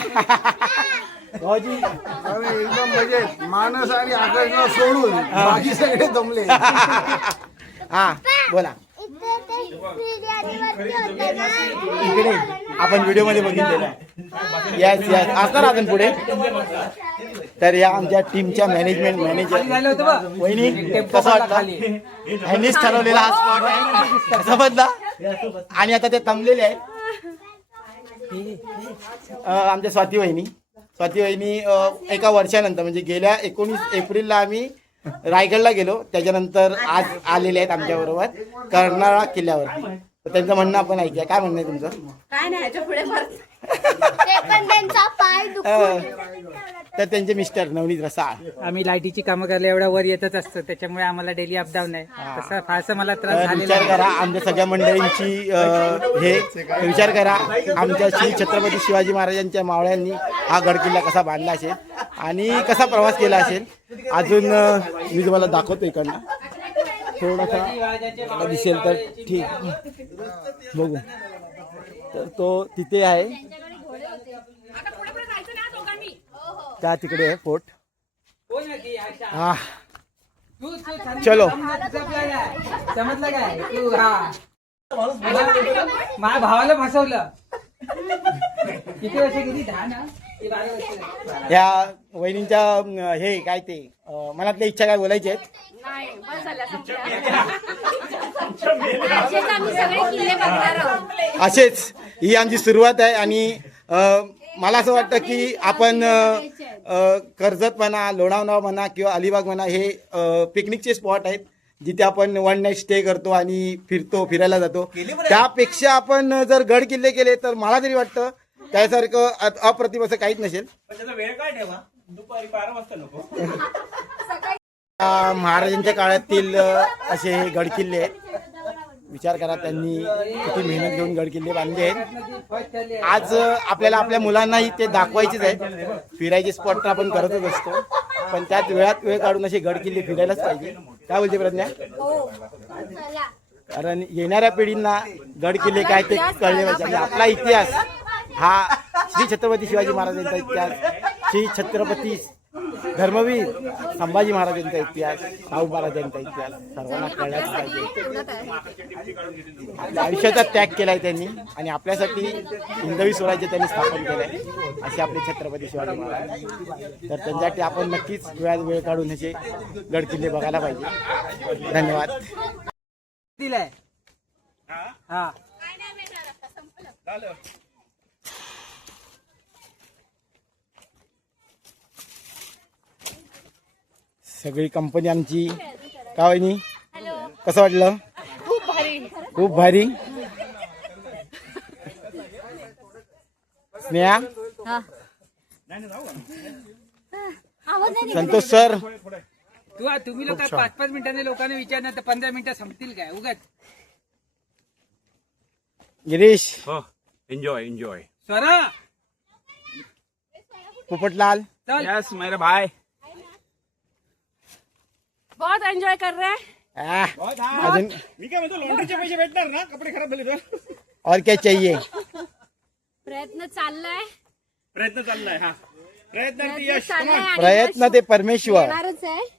भाऊजी अरे एकदम मजेत. मानस आणि आकाशला सोडून बाकी सगळे दमले. हा बोला. इथे ते बिर्याणीवरती होतं ना. इकडे आपण व्हिडिओ मध्ये बघितलेलं आहे. येस येस असणार अजून पुढे. तर या आमच्या टीमच्या मॅनेजमेंट खाली मॅनेजर झालं होतं बा. वहिनी टेम्पो कसं पडला वाटलं? खाली. ह्यांनीच ठरवलेला हा स्पॉट आहे समजला, आणि आता ते थांबलेले आहे. आमच्या स्वाती वहिनी एका वर्षानंतर म्हणजे गेल्या 19 एप्रिलला आम्ही रायगडला गेलो, त्याच्यानंतर आज आलेले आहेत आमच्याबरोबर कर्नाळा किल्ल्यावरती. तर त्यांचं म्हणणं आपण ऐकूया. काय म्हणणं आहे तुमचं? काय नाही ह्याच्या पुढे ते पण त्यांचा पाय तर त्यांचे मिस्टर नवनीत रसाळ. आम्ही लाईटीची कामं करायला एवढा वर येतच असतो, त्याच्यामुळे आम्हाला डेली अपडाऊन आहे. तसं फारसं मला त्रास तर झालेला विचार नाही. करा आमच्या सगळ्या मंडळींची हे विचार करा आमच्या श्री छत्रपती शिवाजी महाराजांच्या मावळ्यांनी हा गडकिल्ला कसा बांधला असेल आणि कसा प्रवास केला असेल. अजून मी तुम्हाला दाखवतो इकडनं थोडासा दिसेल तर ठीक, बघू. तर तो तिथे आहे, त्या तिकडे आहे फोर्ट. कोण आहे ती आशा? हा तू छान चलो. जपला काय? समजलं काय तू? हा माझ्या भावाला फसवलं. किती वर्ष गेली? 10 ना? ती 12 वर्ष झाली. या वहिनींच्या हे काय ते मनातल्या इच्छा काय बोलायच्या आहेत? असेच ही आमची सुरुवात आहे. आणि मला असं वाटतं की आपण कर्जत म्हणा, लोणावळा म्हणा किंवा अलिबाग म्हणा हे पिकनिकचे स्पॉट आहेत जिथे आपण 1 नाईट स्टे करतो आणि फिरायला जातो. त्यापेक्षा आपण जर गड किल्ले केले तर मला तरी वाटतं त्यासारखं अप्रतिम असं काहीच नसेल. त्याचा वेळ काय ठेवा दुपारी 12 वाजता नको. महाराजांच्या काळातील असे हे गडकिल्ले आहेत. विचार करा त्यांनी किती मेहनत घेऊन गड किल्ले बांधले आहेत. आज आपल्याला आपल्या मुलांनाही ते दाखवायचेच आहे. फिरायचे स्पॉट तर आपण करतच असतो, पण त्यात वेळ काढून असे गड किल्ले फिरायलाच पाहिजे. काय बोलते प्रज्ञा? कारण येणाऱ्या पिढींना गड किल्ले काय ते कळले पाहिजे. आणि आपला इतिहास हा श्री छत्रपती शिवाजी महाराजांचा इतिहास, श्री छत्रपती धर्मवीर संभाजी महाराजांचा इतिहास, शाहू महाराजांचा इतिहास सर्वांना कळल्याच पाहिजे. आपल्या आयुष्याचा त्याग केलाय त्यांनी आणि आपल्यासाठी हिंदवी स्वराज्य त्यांनी स्थापन केलंय असे आपले छत्रपती शिवाजी महाराज. तर त्यांच्यासाठी आपण नक्कीच वेळ काढून ह्याचे गड किल्ले बघायला पाहिजे. धन्यवाद. दिलाय हा सगळी कंपनी आमची. का वहिनी कसं वाटलं? खूप भारी. स्नेहा, संतोष सर, तुम्ही लोक 5-5 मिनिटांनी लोकांना विचारणार तर 15 मिनिटं संपतील काय उगाच. गिरीश, हो, एन्जॉय एन्जॉय. स्वरा पोपटलाल, चल. यस मेरे भाई. बहुत एंजॉय कर रहे हैं. अजून मी काय म्हणतो, लॉन्ड्रीचे पैसे भेटणार ना कपडे खराब झाले तर? और क्या चाहिए? प्रयत्न चाललाय. प्रयत्न चाललाय. हा प्रयत्न यश. आणि प्रयत्न ते परमेश्वर. येणारच आहे.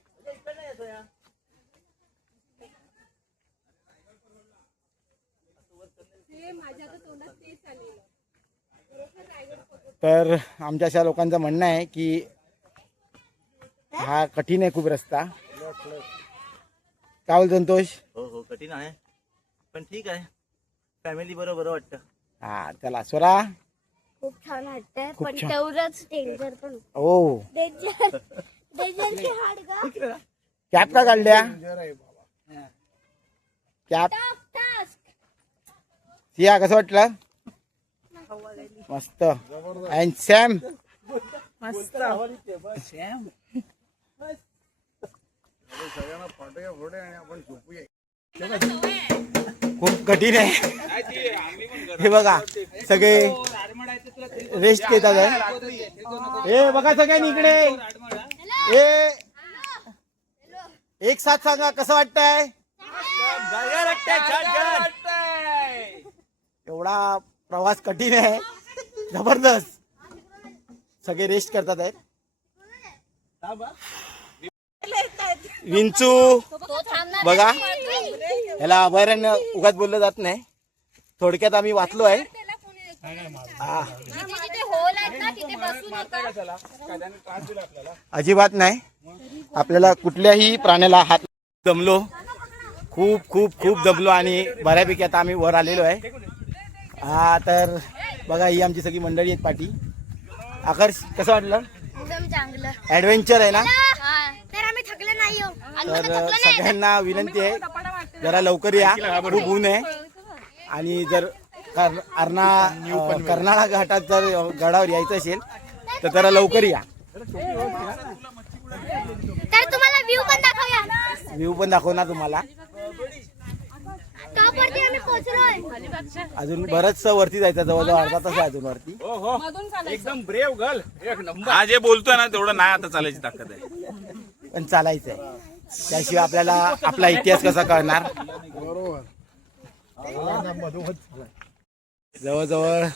तर आमच्या अशा लोकांचं म्हणणं आहे की हा कठीण आहे खूप रस्ता. काय बोल संतोष? हो कठीण आहे पण ठीक आहे, फॅमिली बरोबर वाटतं. हा चला स्वरा. खूप छान वाटतंय खूप पण छान. तेवढंच डेंजर पण. ओ डेंजर डेंजरची हाड का? कॅप का काढल्या? कॅप सिया कसं वाटलं? मस्त. अँड सॅम खूप कठीण आहे. हे बघा सगळे रेस्ट घेतात आहे. हे बघा सगळ्यांनी इकडे हे एक साथ सांगा कसं वाटतंय? एवढा प्रवास कठीण आहे, जबरदस्त. सगळे रेस्ट करतात आहेत. विंचू बघा, ह्याला अभयारण्य उगाच बोललं जात नाही. थोडक्यात आम्ही वाचलो आहे. अजिबात नाही. आपल्याला कुठल्याही प्राण्याला हात दमलो, खूप खूप खूप दमलो आणि बऱ्यापैकी आता आम्ही वर आलेलो आहे. हा तर बघा ही आमची सगळी मंडळी आहेत पाठी. आकर्ष कसं वाटलं? एकदम चांगलं. ऍडव्हेंचर आहे ना? तर आम्ही थकले नाही हो. तर सगळ्यांना विनंती आहे जरा लवकर या, खूप ऊन आहे. आणि जर कर्नाळा घाटात जर गडावर यायचं असेल तर जरा लवकर या. तर तुम्हाला व्ह्यू पण दाखवूया. व्ह्यू पण दाखवणार तुम्हाला. टॉपवरती आम्ही पोहोचलोय. अजून बरंच वरती जायचं, जवळजवळ अर्धा तास आहे अजून वरती. हो हो, एकदम ब्रेव गर्ल, एक नंबर. हा जे बोलतोय ना तेवढं नाही आता चालायची ताकद आहे. पण चालायचं आहे, त्याशिवाय आपल्याला आपला इतिहास कसा कळणार. जवळजवळ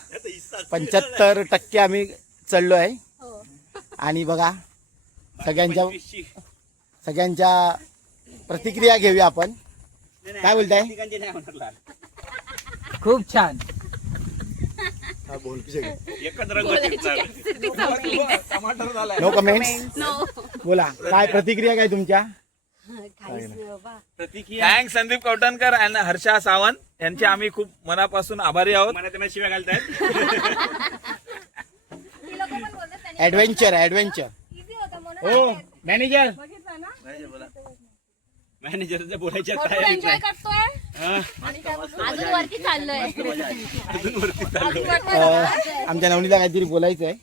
75% आम्ही चढलो आहे. आणि बघा सगळ्यांच्या प्रतिक्रिया घेऊया आपण. काय बोलताय? खूप छान. एकच रंग टमाटर झालाय. No comments. बोला काय प्रतिक्रिया काय तुमच्या? थँक्स संदीप कवटणकर आणि हर्षा सावंत यांचे आम्ही खूप मनापासून आभारी आहोत. मला त्यांना शिव्या घालतायत. ऍडव्हेंचर. हो मॅनेजर. मॅनेजर बोलायच्या तयारीत एन्जॉय करतोय. अजून वरती चाललोय. अजून वरती चाललोय. आमच्या नवनीला काहीतरी बोलायचं आहे.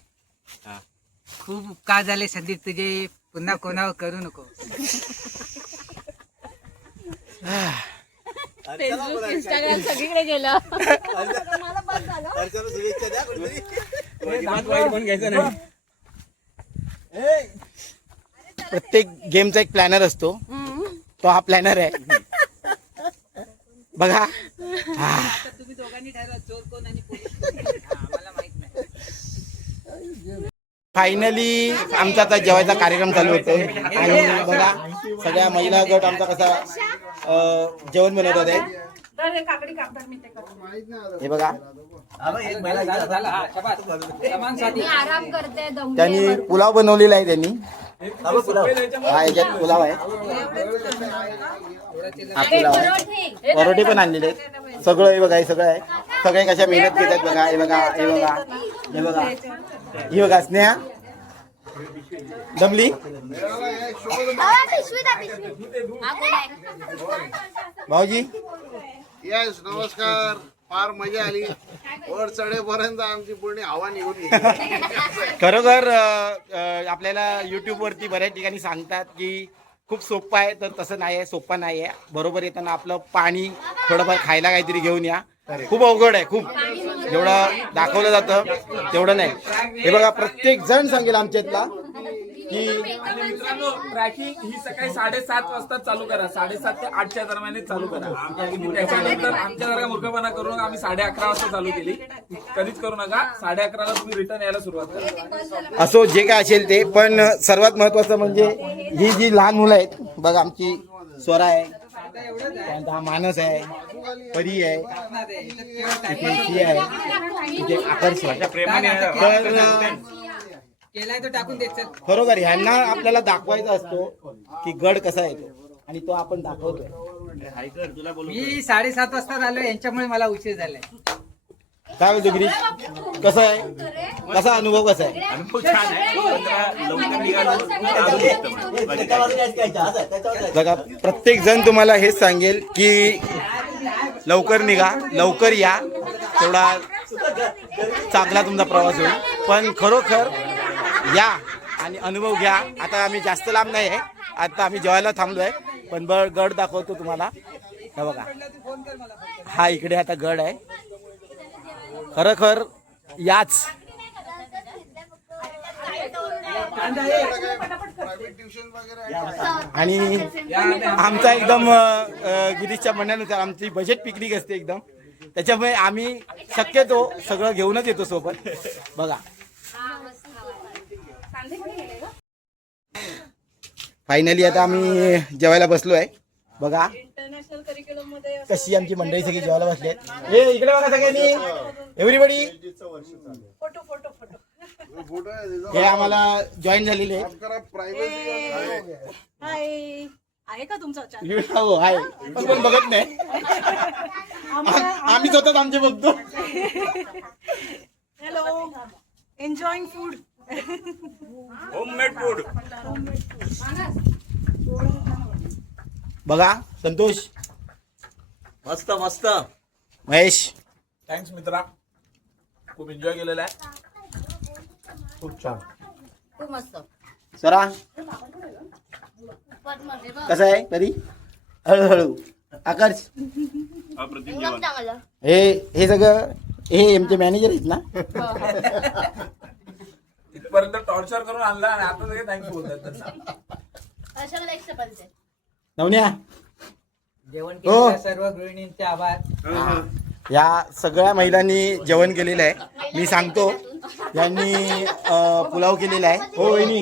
खूप उपकार झाले संदीप तुझे, पुन्हा कोणावर करू नको. फेसबुक इंस्टाग्राम सगळीकडे गेलं. अर्चना शुभेच्छा द्या कोणीतरी. पण घ्यायचं नाही. प्रत्येक गेमचा एक प्लॅनर असतो, तो हा प्लॅनर आहे बघा. तुम्ही दोघांनी ठरवा चोर कोण आणि पोलीस कोण. आम्हाला माहित नाही. फायनली आमचा आता जेवायचा कार्यक्रम चालू होतोय आणि बघा सगळ्या महिला गट आमचा कसा जेवण बनवत होते. हे बघा झालं, हा, शाबास. समान साथी. आराम करते त्यांनी पुलाव बनवलेला आहे त्यांनी. हा याच्यात पुलाव आहे, हा पुलाव आहे, परोठे पण आणलेले आहेत. सगळं हे बघा, हे सगळं आहे. सगळे कशा मेहनत घेतात बघा. हे बघा, हे बघा, हे बघा, ही बघा. स्नेहा दमली. भाऊजी येस नमस्कार. फार मजा आली. वर चढेपर्यंत आमची पूर्ण हवा निघून गेली. खरोखर आपल्याला यूट्यूबवरती बऱ्याच ठिकाणी सांगतात की खूप सोपं आहे, तर तसं नाही आहे, सोपं नाही आहे. बरोबर येताना आपलं पाणी थोडंफार खायला काहीतरी घेऊन या. खूप अवघड आहे, खूप. जेवढं दाखवलं जातं तेवढं नाही. हे बघा प्रत्येक जण सांगेल आमच्यातला की आणि मित्रांनो, ट्रॅकिंग ही सकाळी 7:30 वाजता चालू करा. 7:30 ते 8च्या दरम्यान चालू करा. त्याच्यानंतर आमच्यासारखा मूर्खपणा करू नका. आम्ही 11:30 वाजता चालू केली. कधीच करू नका. 11:30ला तुम्ही रिटर्न यायला सुरुवात करा. असो जे काय असेल ते. पण सर्वात महत्वाचं म्हणजे ही जी लहान मुलं आहेत बघा, आमची स्वरा आहे, त्यानंतर हा मानस आहे, परी आहे, इथे शी आहे, इथे आकर्ष आहे. तर केलाय तो टाकून देत चल. खरोखर ह्यांना आपल्याला दाखवायचा असतो की गड कसा येतो, आणि तो आपण दाखवतोय. मी 7:30 वाजता आलो, यांच्यामुळे मला उशीर झालाय. काय बोलतो गिरीश, कसं आहे, कसा अनुभव कसा आहे? अनुभव छान आहे. पण जरा लवकर निघालो. बघा प्रत्येक जण तुम्हाला हेच सांगेल की लवकर निघा, लवकर या, तेवढा चांगला तुमचा प्रवास होईल. पण खरोखर या आणि अनुभव घ्या. आता आम्ही जास्त लांब नाही आहे, आता आम्ही जेवायला थांबलो आहे. पण गड दाखवतो तुम्हाला. हे बघा, हा इकडे आता गड आहे. खरोखर याच. आणि आमचा एकदम गिरीशच्या म्हणण्यानुसार आमची बजेट पिकनिक असते एकदम, त्याच्यामुळे आम्ही शक्यतो सगळं घेऊनच येतो सोबत. बघा फायनली आता आम्ही जेवायला बसलो आहे. बघा कशी आमची मंडळी सगळी जेवायला बसली आहेत. ए इकडे बघा सगळ्यांनी, एव्हरीबडी. हे आम्हाला जॉईन झालेले आहेत. आहे का तुमचा हो आहे, पण कोण बघत नाही. आम्ही स्वतःच आमचे बघतो. Hello, enjoying food. Homemade food. बघा संतोष, मस्त मस्त. महेश, थँक्स मित्रा, खूप एन्जॉय केलेला आहे. खूप छान. खूप मस्त. सरा कसं आहे तरी? हळूहळू. आकर्ष, अप्रतिम जेवण. हे सगळं हे आमचे मॅनेजर आहेत ना. इथपर्यंत टॉर्चर करून आणला आणि आता सगळे थँक्स बोलतात त्यांना. नवन्या, जेवण हो. केलेल्या सर्व गृहिणींचे आभार. या सगळ्या महिलांनी जेवण केलेलं आहे. मी सांगतो, यांनी पुलाव केलेला आहे. हो वहिनी,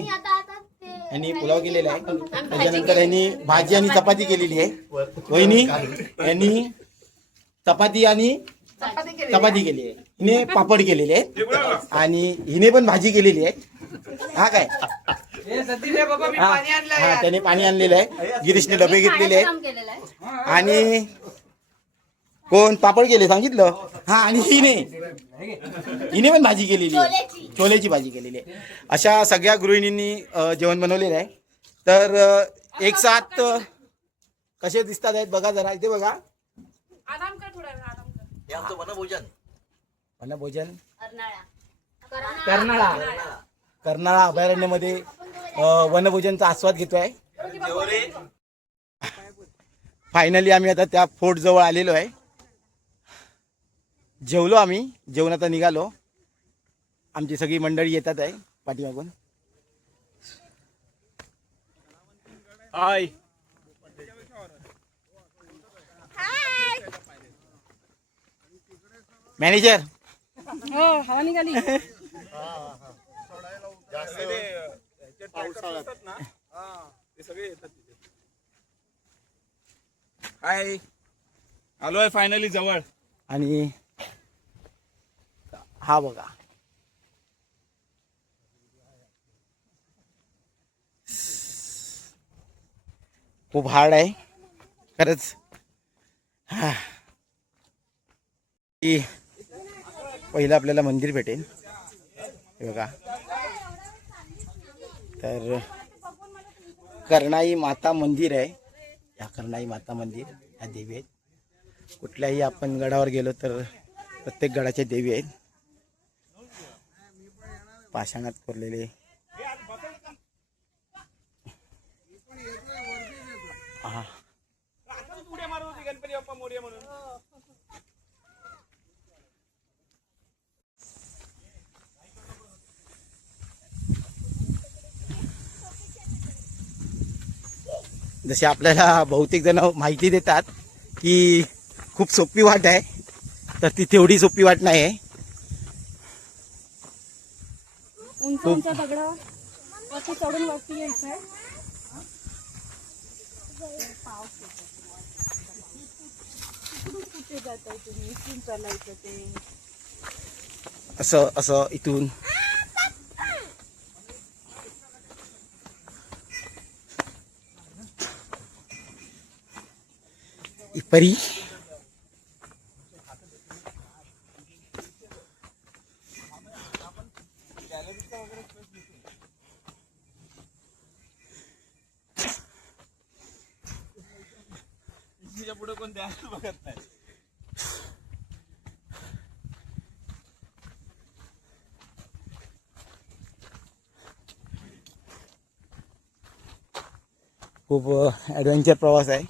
यांनी पुलाव केलेला आहे. त्याच्यानंतर यांनी भाजी आणि चपाती केलेली आहे. वहिनी यांनी चपाती आणि चपाती केली आहे. हिने पापड केलेले आहेत आणि हिने पण भाजी केलेली आहे. हा काय, हे सतीश रे बाबा, मी हा पाणी आणलं हा, यार. त्याने पाणी आणलेलं आहे. गिरीशने डबे घेतलेले आहेत. आणि कोण पापड केले सांगितलं. हा, आणि हिने पण भाजी केलेली आहे, छोलेची भाजी केलेली आहे. अशा सगळ्या गृहिणींनी जेवण बनवलेलं आहे. तर एक साथ कसे दिसतात आहेत बघा जरा. इथे बघा, हे आमचं वनभोजन. वनभोजन कर्नाळा अभयारण्यामध्ये वनभोजनचा आस्वाद घेतोय. फायनली आम्ही आता त्या फोर्ट जवळ आलेलो आहे. जेवलो आम्ही, जेवण आता निघालो. आमची सगळी मंडळी येतात आहे पाठीमागून. हाय मॅनेजर हो हवा निघाली. हाय आलोय फायनली जवळ. आणि हा बघा खूप हार्ड आहे खरंच. की पहिलं आपल्याला मंदिर भेटेल हे बघा. तर करणाई माता मंदिर आहे. या करणाई माता मंदिर ह्या देवी आहेत. कुठल्याही आपण गडावर गेलो तर प्रत्येक गडाच्या देवी आहेत. पाषाणात कोरलेले. हा गणपती बाप्पा मोरया म्हणून. जसे आपल्याला बहुतेक जण माहिती देतात की खूप सोपी वाट आहे, तर ती तेवढी सोपी वाट नाही आहे. उंच उंच दगड वरती चढून वरती यायचं आहे. कुठे जाताय तुम्ही? इथून चालायचं ते. असं असं इथून परी पुढे कोण द्यायला बघत नाही. खूप ॲडव्हेंचर प्रवास आहे.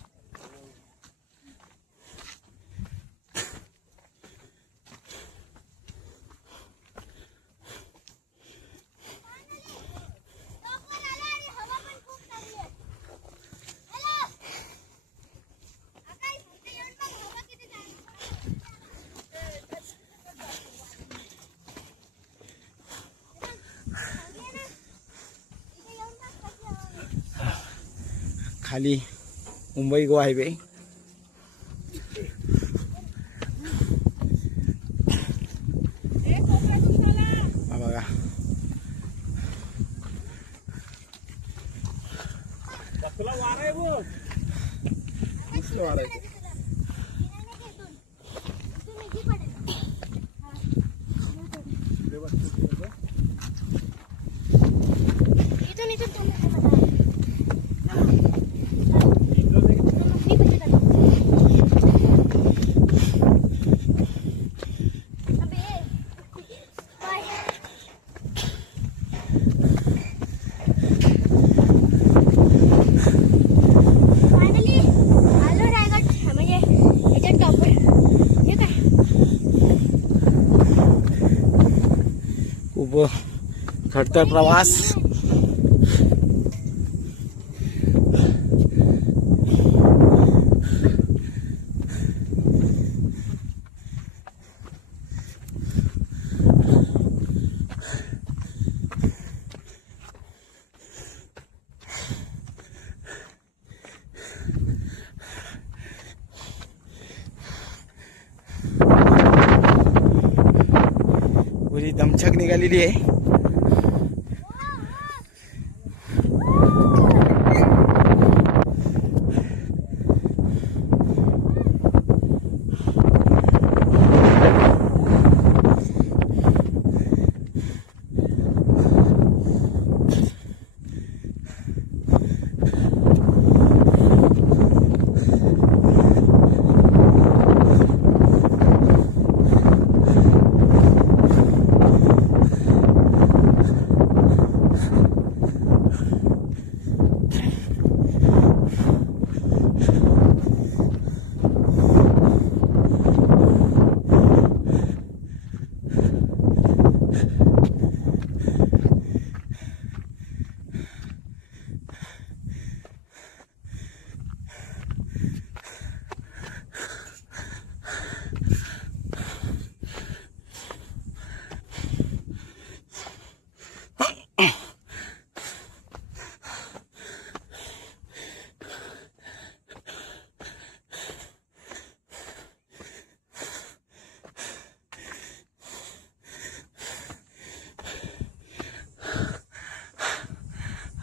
खाली मुंबई गोवा हायवे. हा बघा वार आहे बघ. इथून इथून थांबा. खूप खडतर प्रवास. पुरी दमछक निघालेली आहे.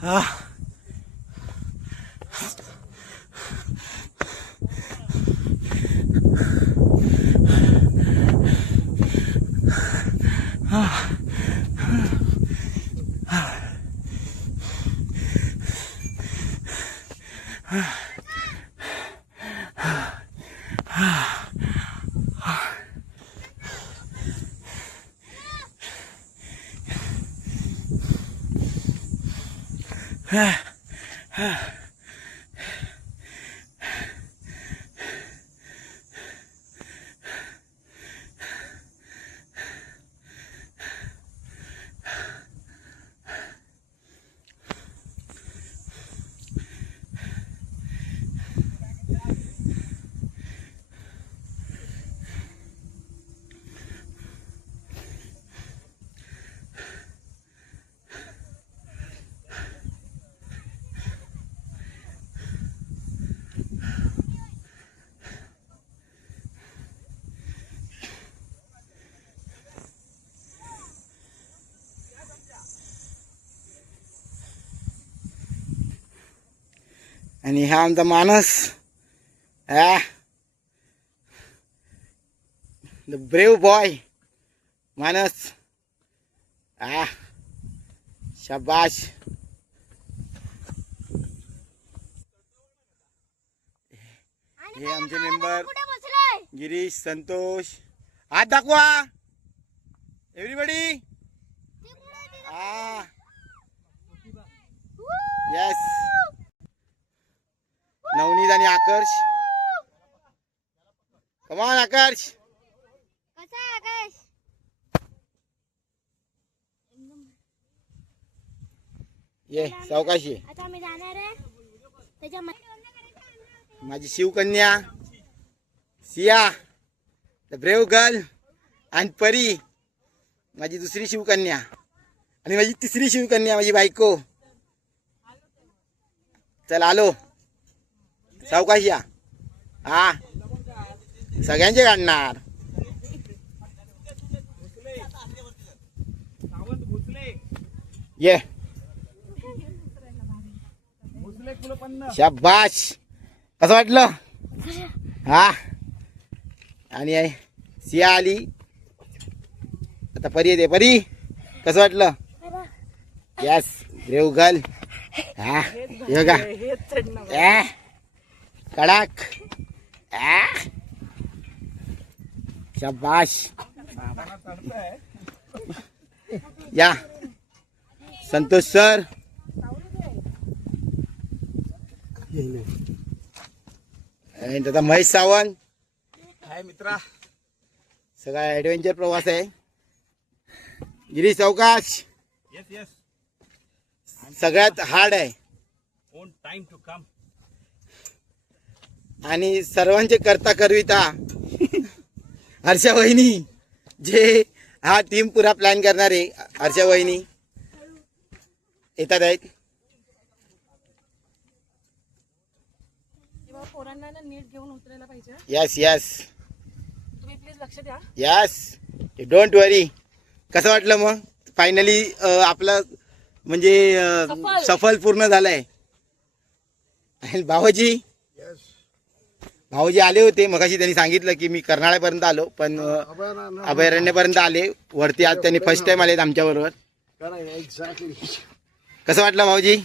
हा. आणि हा आमचा मानस, द ब्रेव बॉय मानस. शाबाश. हे आमचे मेंबर कुठे बसलाय? गिरीश, संतोष. हात दाखवा एव्हरीबडी. येस. नवनीत आणि आकर्ष. कमान आकर्ष. कसा आहे आकाश? ये सावकाशी. आता आम्ही जाणार आहे त्याच्या माझी Shivkanya Siya, the brave girl. आणि परी माझी दुसरी शिवकन्या. आणि माझी तिसरी शिवकन्या माझी बायको. चल आलो. सावकाश या. हा सगळ्यांचे काढणार. ये शाबाश. कसं वाटलं? हा. आणि सिया आली. आता परी येते. परी कसं वाटलं? Yes brave girl. हा हे का कडक. शाबाश. या संतोष सर. आणि आता महेश सावंत. हाय मित्रा. सगळा ॲडव्हेंचर प्रवास आहे. गिरीश अवकाश. Yes yes. सगळ्यात हार्ड आहे. Own time to come. आणि सर्वांचे करता करविता हर्षा वहिनी, जे हा टीम पुरा प्लॅन करणारे हर्षा वहिनी येतात आहेत. पोरांना ना नीट घेऊन उतरायला पाहिजे. यस यस तुम्ही प्लीज लक्ष द्या. यस डोंट वरी. कसं वाटलं मग फायनली आपलं म्हणजे सफल पूर्ण झालंय. आणि भाऊजी आले होते मगाशी. त्यांनी सांगितलं की मी कर्नाळ्यापर्यंत आलो, पण अभयारण्यापर्यंत आले वरती. आज त्यांनी फर्स्ट टाइम आलेत आमच्या बरोबर. कसं वाटलं भाऊजी?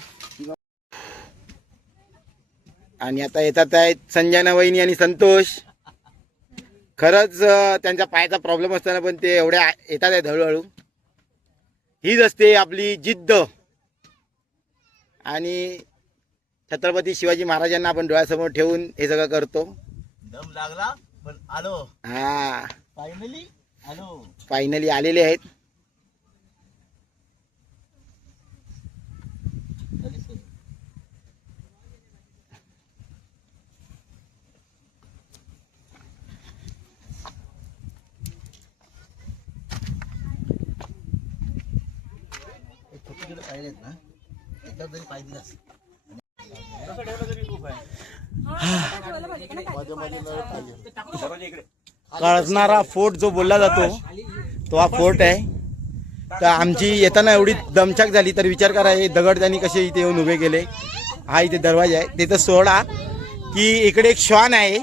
आणि आता येतात आहेत संजना वहिनी आणि संतोष. खरंच त्यांच्या पायाचा प्रॉब्लेम असताना पण ते एवढ्या येतात आहेत हळूहळू. हीच असते आपली जिद्द. आणि छत्रपती शिवाजी महाराजांना आपण डोळ्यासमोर ठेवून हे सगळं करतो. दम लागला पण आलो. हा फायनली आलो. फायनली आलेले आहेत. पाहिलेत ना एकदा तरी पाय दिलास. कळसणारा फोर्ट जो बोलला जातो तो हा फोर्ट आहे. तर आमची येताना एवढी दमछाक झाली तर विचार करा हे दगड त्यांनी कसे इथे येऊन उभे केले. हा इथे दरवाजा आहे. ते तर सोडा की इकडे एक श्वान आहे.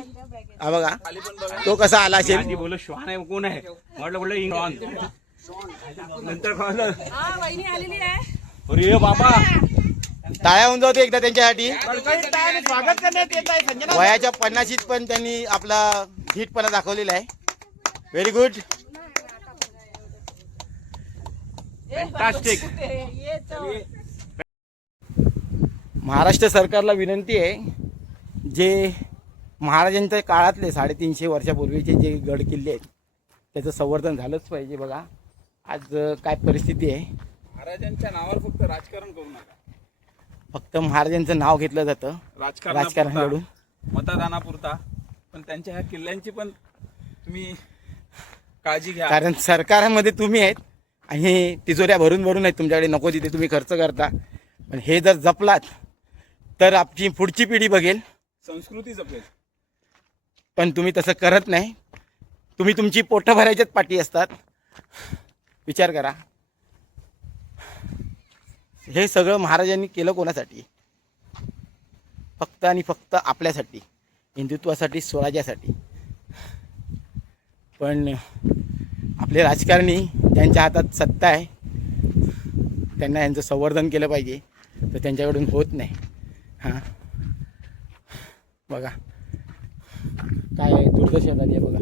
हा बघा तो कसा आला असेल. आधी बोललो श्वान आहे कोण आहे म्हटलं श्वान नंतर कळलं अरे बाबा टाळ्या होऊन जाते एकदा त्यांच्यासाठी. वयाच्या 50शीत पण त्यांनी आपला धीटपणा दाखवलेला आहे. Very good. फॅन्टास्टिक. महाराष्ट्र सरकारला विनंती आहे जे महाराजांच्या काळातले 350 वर्षापूर्वीचे जे गड किल्ले आहेत त्याचं संवर्धन झालंच पाहिजे. बघा आज काय परिस्थिती आहे. महाराजांच्या नावावर फक्त राजकारण करू नका. फक्त महाराजांचं नाव घेतलं जातं राजकारणाकडून मतदानापुरता. पण त्यांच्या ह्या किल्ल्यांची पण तुम्ही काळजी घ्या. कारण सरकारामध्ये तुम्ही आहेत आणि तिजोऱ्या भरून भरून आहेत तुमच्याकडे. नको तिथे तुम्ही खर्च करता. पण हे जर जपलात तर आपली पुढची पिढी बघेल. संस्कृती जपेल. पण तुम्ही तसं करत नाही. तुम्ही तुमची पोटं भरायच्याच पाठी असतात. विचार करा. हे सगळं महाराजांनी केलं कोणासाठी? फक्त आणि फक्त आपल्यासाठी, हिंदुत्वासाठी, स्वराज्यासाठी. पण आपले राजकारणी त्यांच्या हातात सत्ता आहे. त्यांना यांचं संवर्धन केलं पाहिजे तर त्यांच्याकडून होत नाही. हां बघा काय दुर्दशा झाली आहे बघा.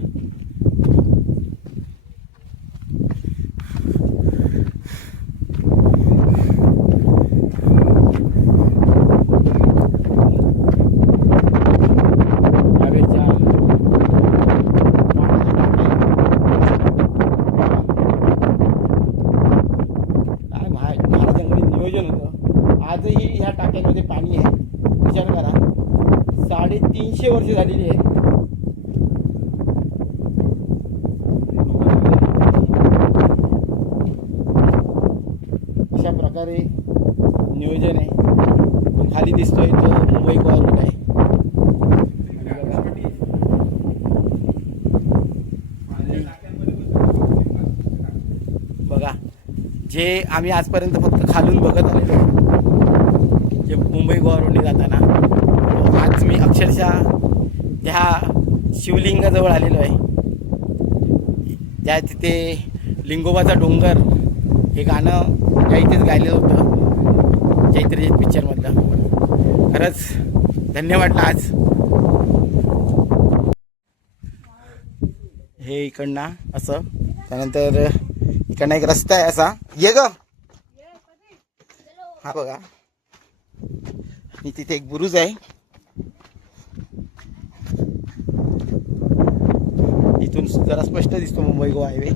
महाराजांकडे नियोजन होतं. आजही ह्या टाक्यांमध्ये पाणी आहे. विचार करा 350 वर्ष झालेली आहे. अशा प्रकारे नियोजन आहे. खाली दिसतोय तो मुंबई गोवा रूट आहे. बघा जे आम्ही आजपर्यंत फक्त खालून बघत आलेलो जे मुंबई गोवा रोडने जाताना, आज मी अक्षरशः त्या शिवलिंगाजवळ आलेलो आहे. त्या तिथे लिंगोबाचा डोंगर हे गाणं त्या इथेच गायलेलं होतं चैत्रजित पिक्चरमधलं. खरंच धन्य वाटलं आज. हे इकडनं असं, त्यानंतर इकडनं एक रस्ता आहे असा. ये ग हा बघा. आणि तिथे एक बुरुज आहे. इथून जरा स्पष्ट दिसतो मुंबई गोवा हायवे.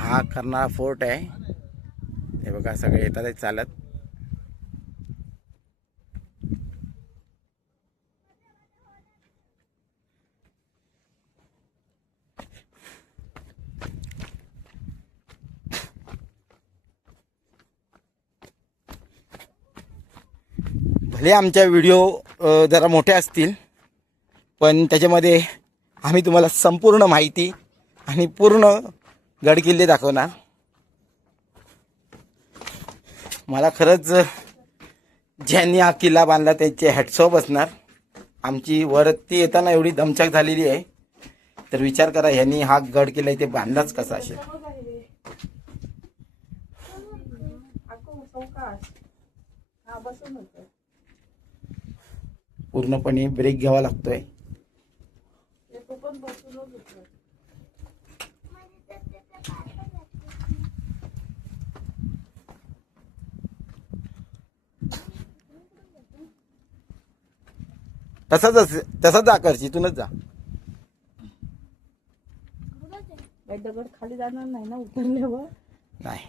हा कर्नाळा फोर्ट आहे. हे बघा सगळे येतात आहे चालत. भले आमच्या व्हिडिओ जरा मोठे असतील, पण त्याच्यामध्ये आम्ही तुम्हाला संपूर्ण माहिती आणि पूर्ण गडकिल्ले दाखवणार. मला खरंच ज्यांनी हा किल्ला बांधला त्यांचे हॅट्स ऑफ असणार. आमची वरती येताना एवढी दमछाक झालेली आहे, तर विचार करा ह्यांनी हा गड किल्ला इथे बांधलाच कसा असेल. पूर्णपणे ब्रेक घ्यावा लागतोय. तसाच जा करची, इथूनच जा. दगड खाली जाणार नाही ना उतरल्यावर. नाही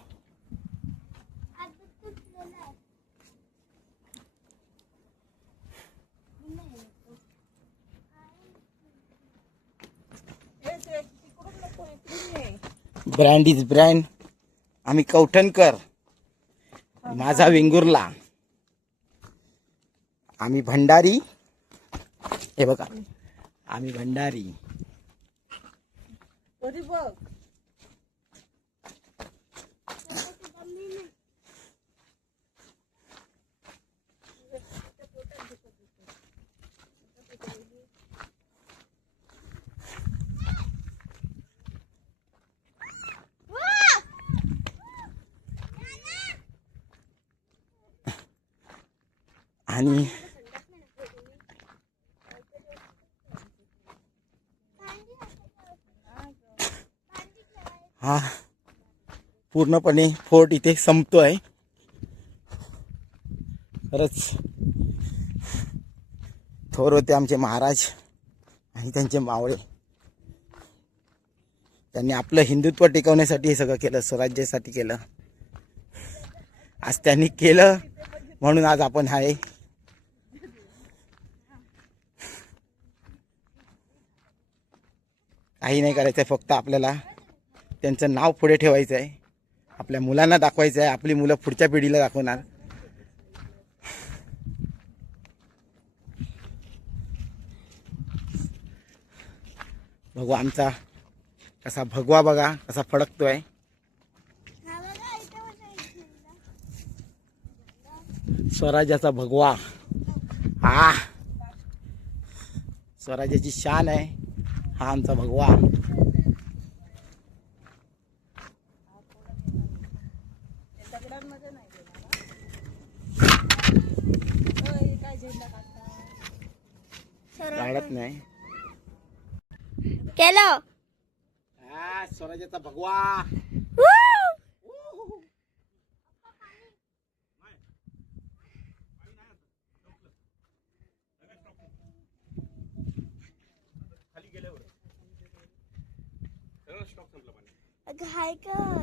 ब्रँड इज ब्रँड. आम्ही कौठणकर, माझा वेंगुर्ला, आम्ही भंडारी. हे बघा आम्ही भंडारी. कधी बघ आणि हा पूर्णपणे फोर्ट इथे संपतोय. खरंच थोर होते आमचे महाराज आणि त्यांचे मावळे. त्यांनी आपलं हिंदुत्व टिकवण्यासाठी हे सगळं केलं, स्वराज्यासाठी केलं. आज त्यांनी केलं म्हणून आज आपण आहे. काही नाही करायचं आहे, फक्त आपल्याला त्यांचं नाव पुढे ठेवायचं आहे, आपल्या मुलांना दाखवायचं आहे. आपली मुलं पुढच्या पिढीला दाखवणार. बघू आमचा कसा भगवा बघा कसा फडकतोय. स्वराज्याचा भगवा, हा स्वराज्याची शान आहे हा आमचा भगवा. काढत नाही केलं. हा स्वराज्याचा भगवा. घाय कर,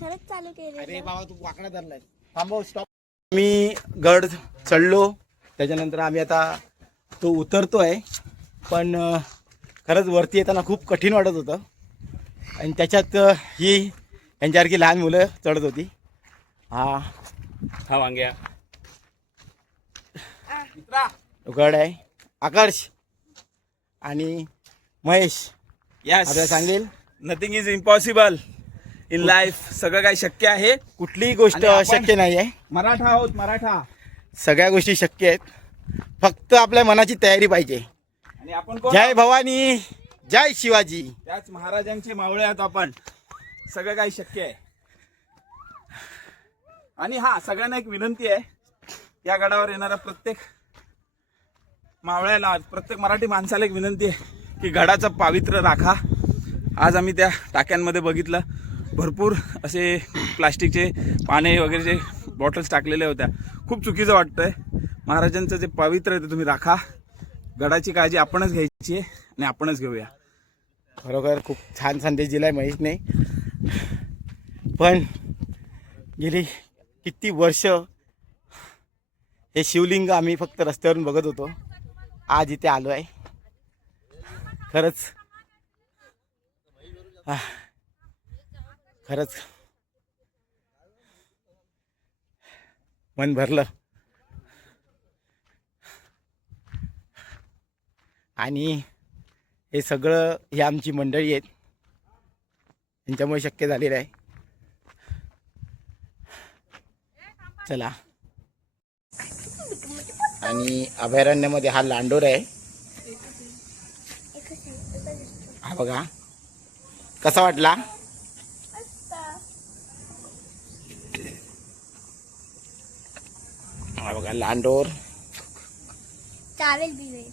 खरंच चालू केले. अरे बाबा तू वाकडा धरलाय, थांबव स्टॉप. मी गड चढलो, त्याच्यानंतर आम्ही आता तो उतरतोय. पण खरंच वरती येताना खूप कठीण वाटत होतं. आणि त्याच्यात ही यांच्यासारखी लहान मुलं चढत होती. हा वांग्या गड आहे. आकर्ष आणि महेश आपल्याला सांगेल nothing is impossible in life. सगळं काही शक्य आहे. कुठलीही गोष्ट आणि आपण शक्य नाही आहे. मराठा आहोत, मराठा. सगळ्या गोष्टी शक्य आहेत, फक्त आपल्या मनाची तयारी पाहिजे. आणि आपण कोण जय आहोत? भवानी, जय शिवाजी. त्याच महाराजांचे मावळे आहोत आपण. सगळं काही शक्य आहे. आणि हा सगळ्यांना एक विनंती आहे, या गडावर येणारा प्रत्येक मावळ्याला, प्रत्येक मराठी माणसाला एक विनंती आहे की गडाचं पावित्र्य राखा. आज आम्ही त्या टाक्यांमध्ये बघितलं, भरपूर असे प्लास्टिकचे पाने वगैरेचे बॉटल्स टाकलेल्या होत्या. खूप चुकीचं वाटतंय. महाराजांचं जे पवित्र आहे ते तुम्ही राखा. गडाची काळजी आपणच घ्यायची आहे आणि आपणच घेऊया. खरोखर खूप छान संदेश दिलाय महेशने. पण गेली किती वर्ष हे शिवलिंग आम्ही फक्त रस्त्यावरून बघत होतो, आज इथे आलो आहे. खरंच खरंच मन भरलं. आणि हे सगळं ही आमची मंडळी आहेत, यांच्यामुळे शक्य झालेलं आहे. चला. आणि अभयारण्यामध्ये हा लांडोर आहे. हा बघा कसा वाटला. हा बघा लांडोर. चावेल बिवेल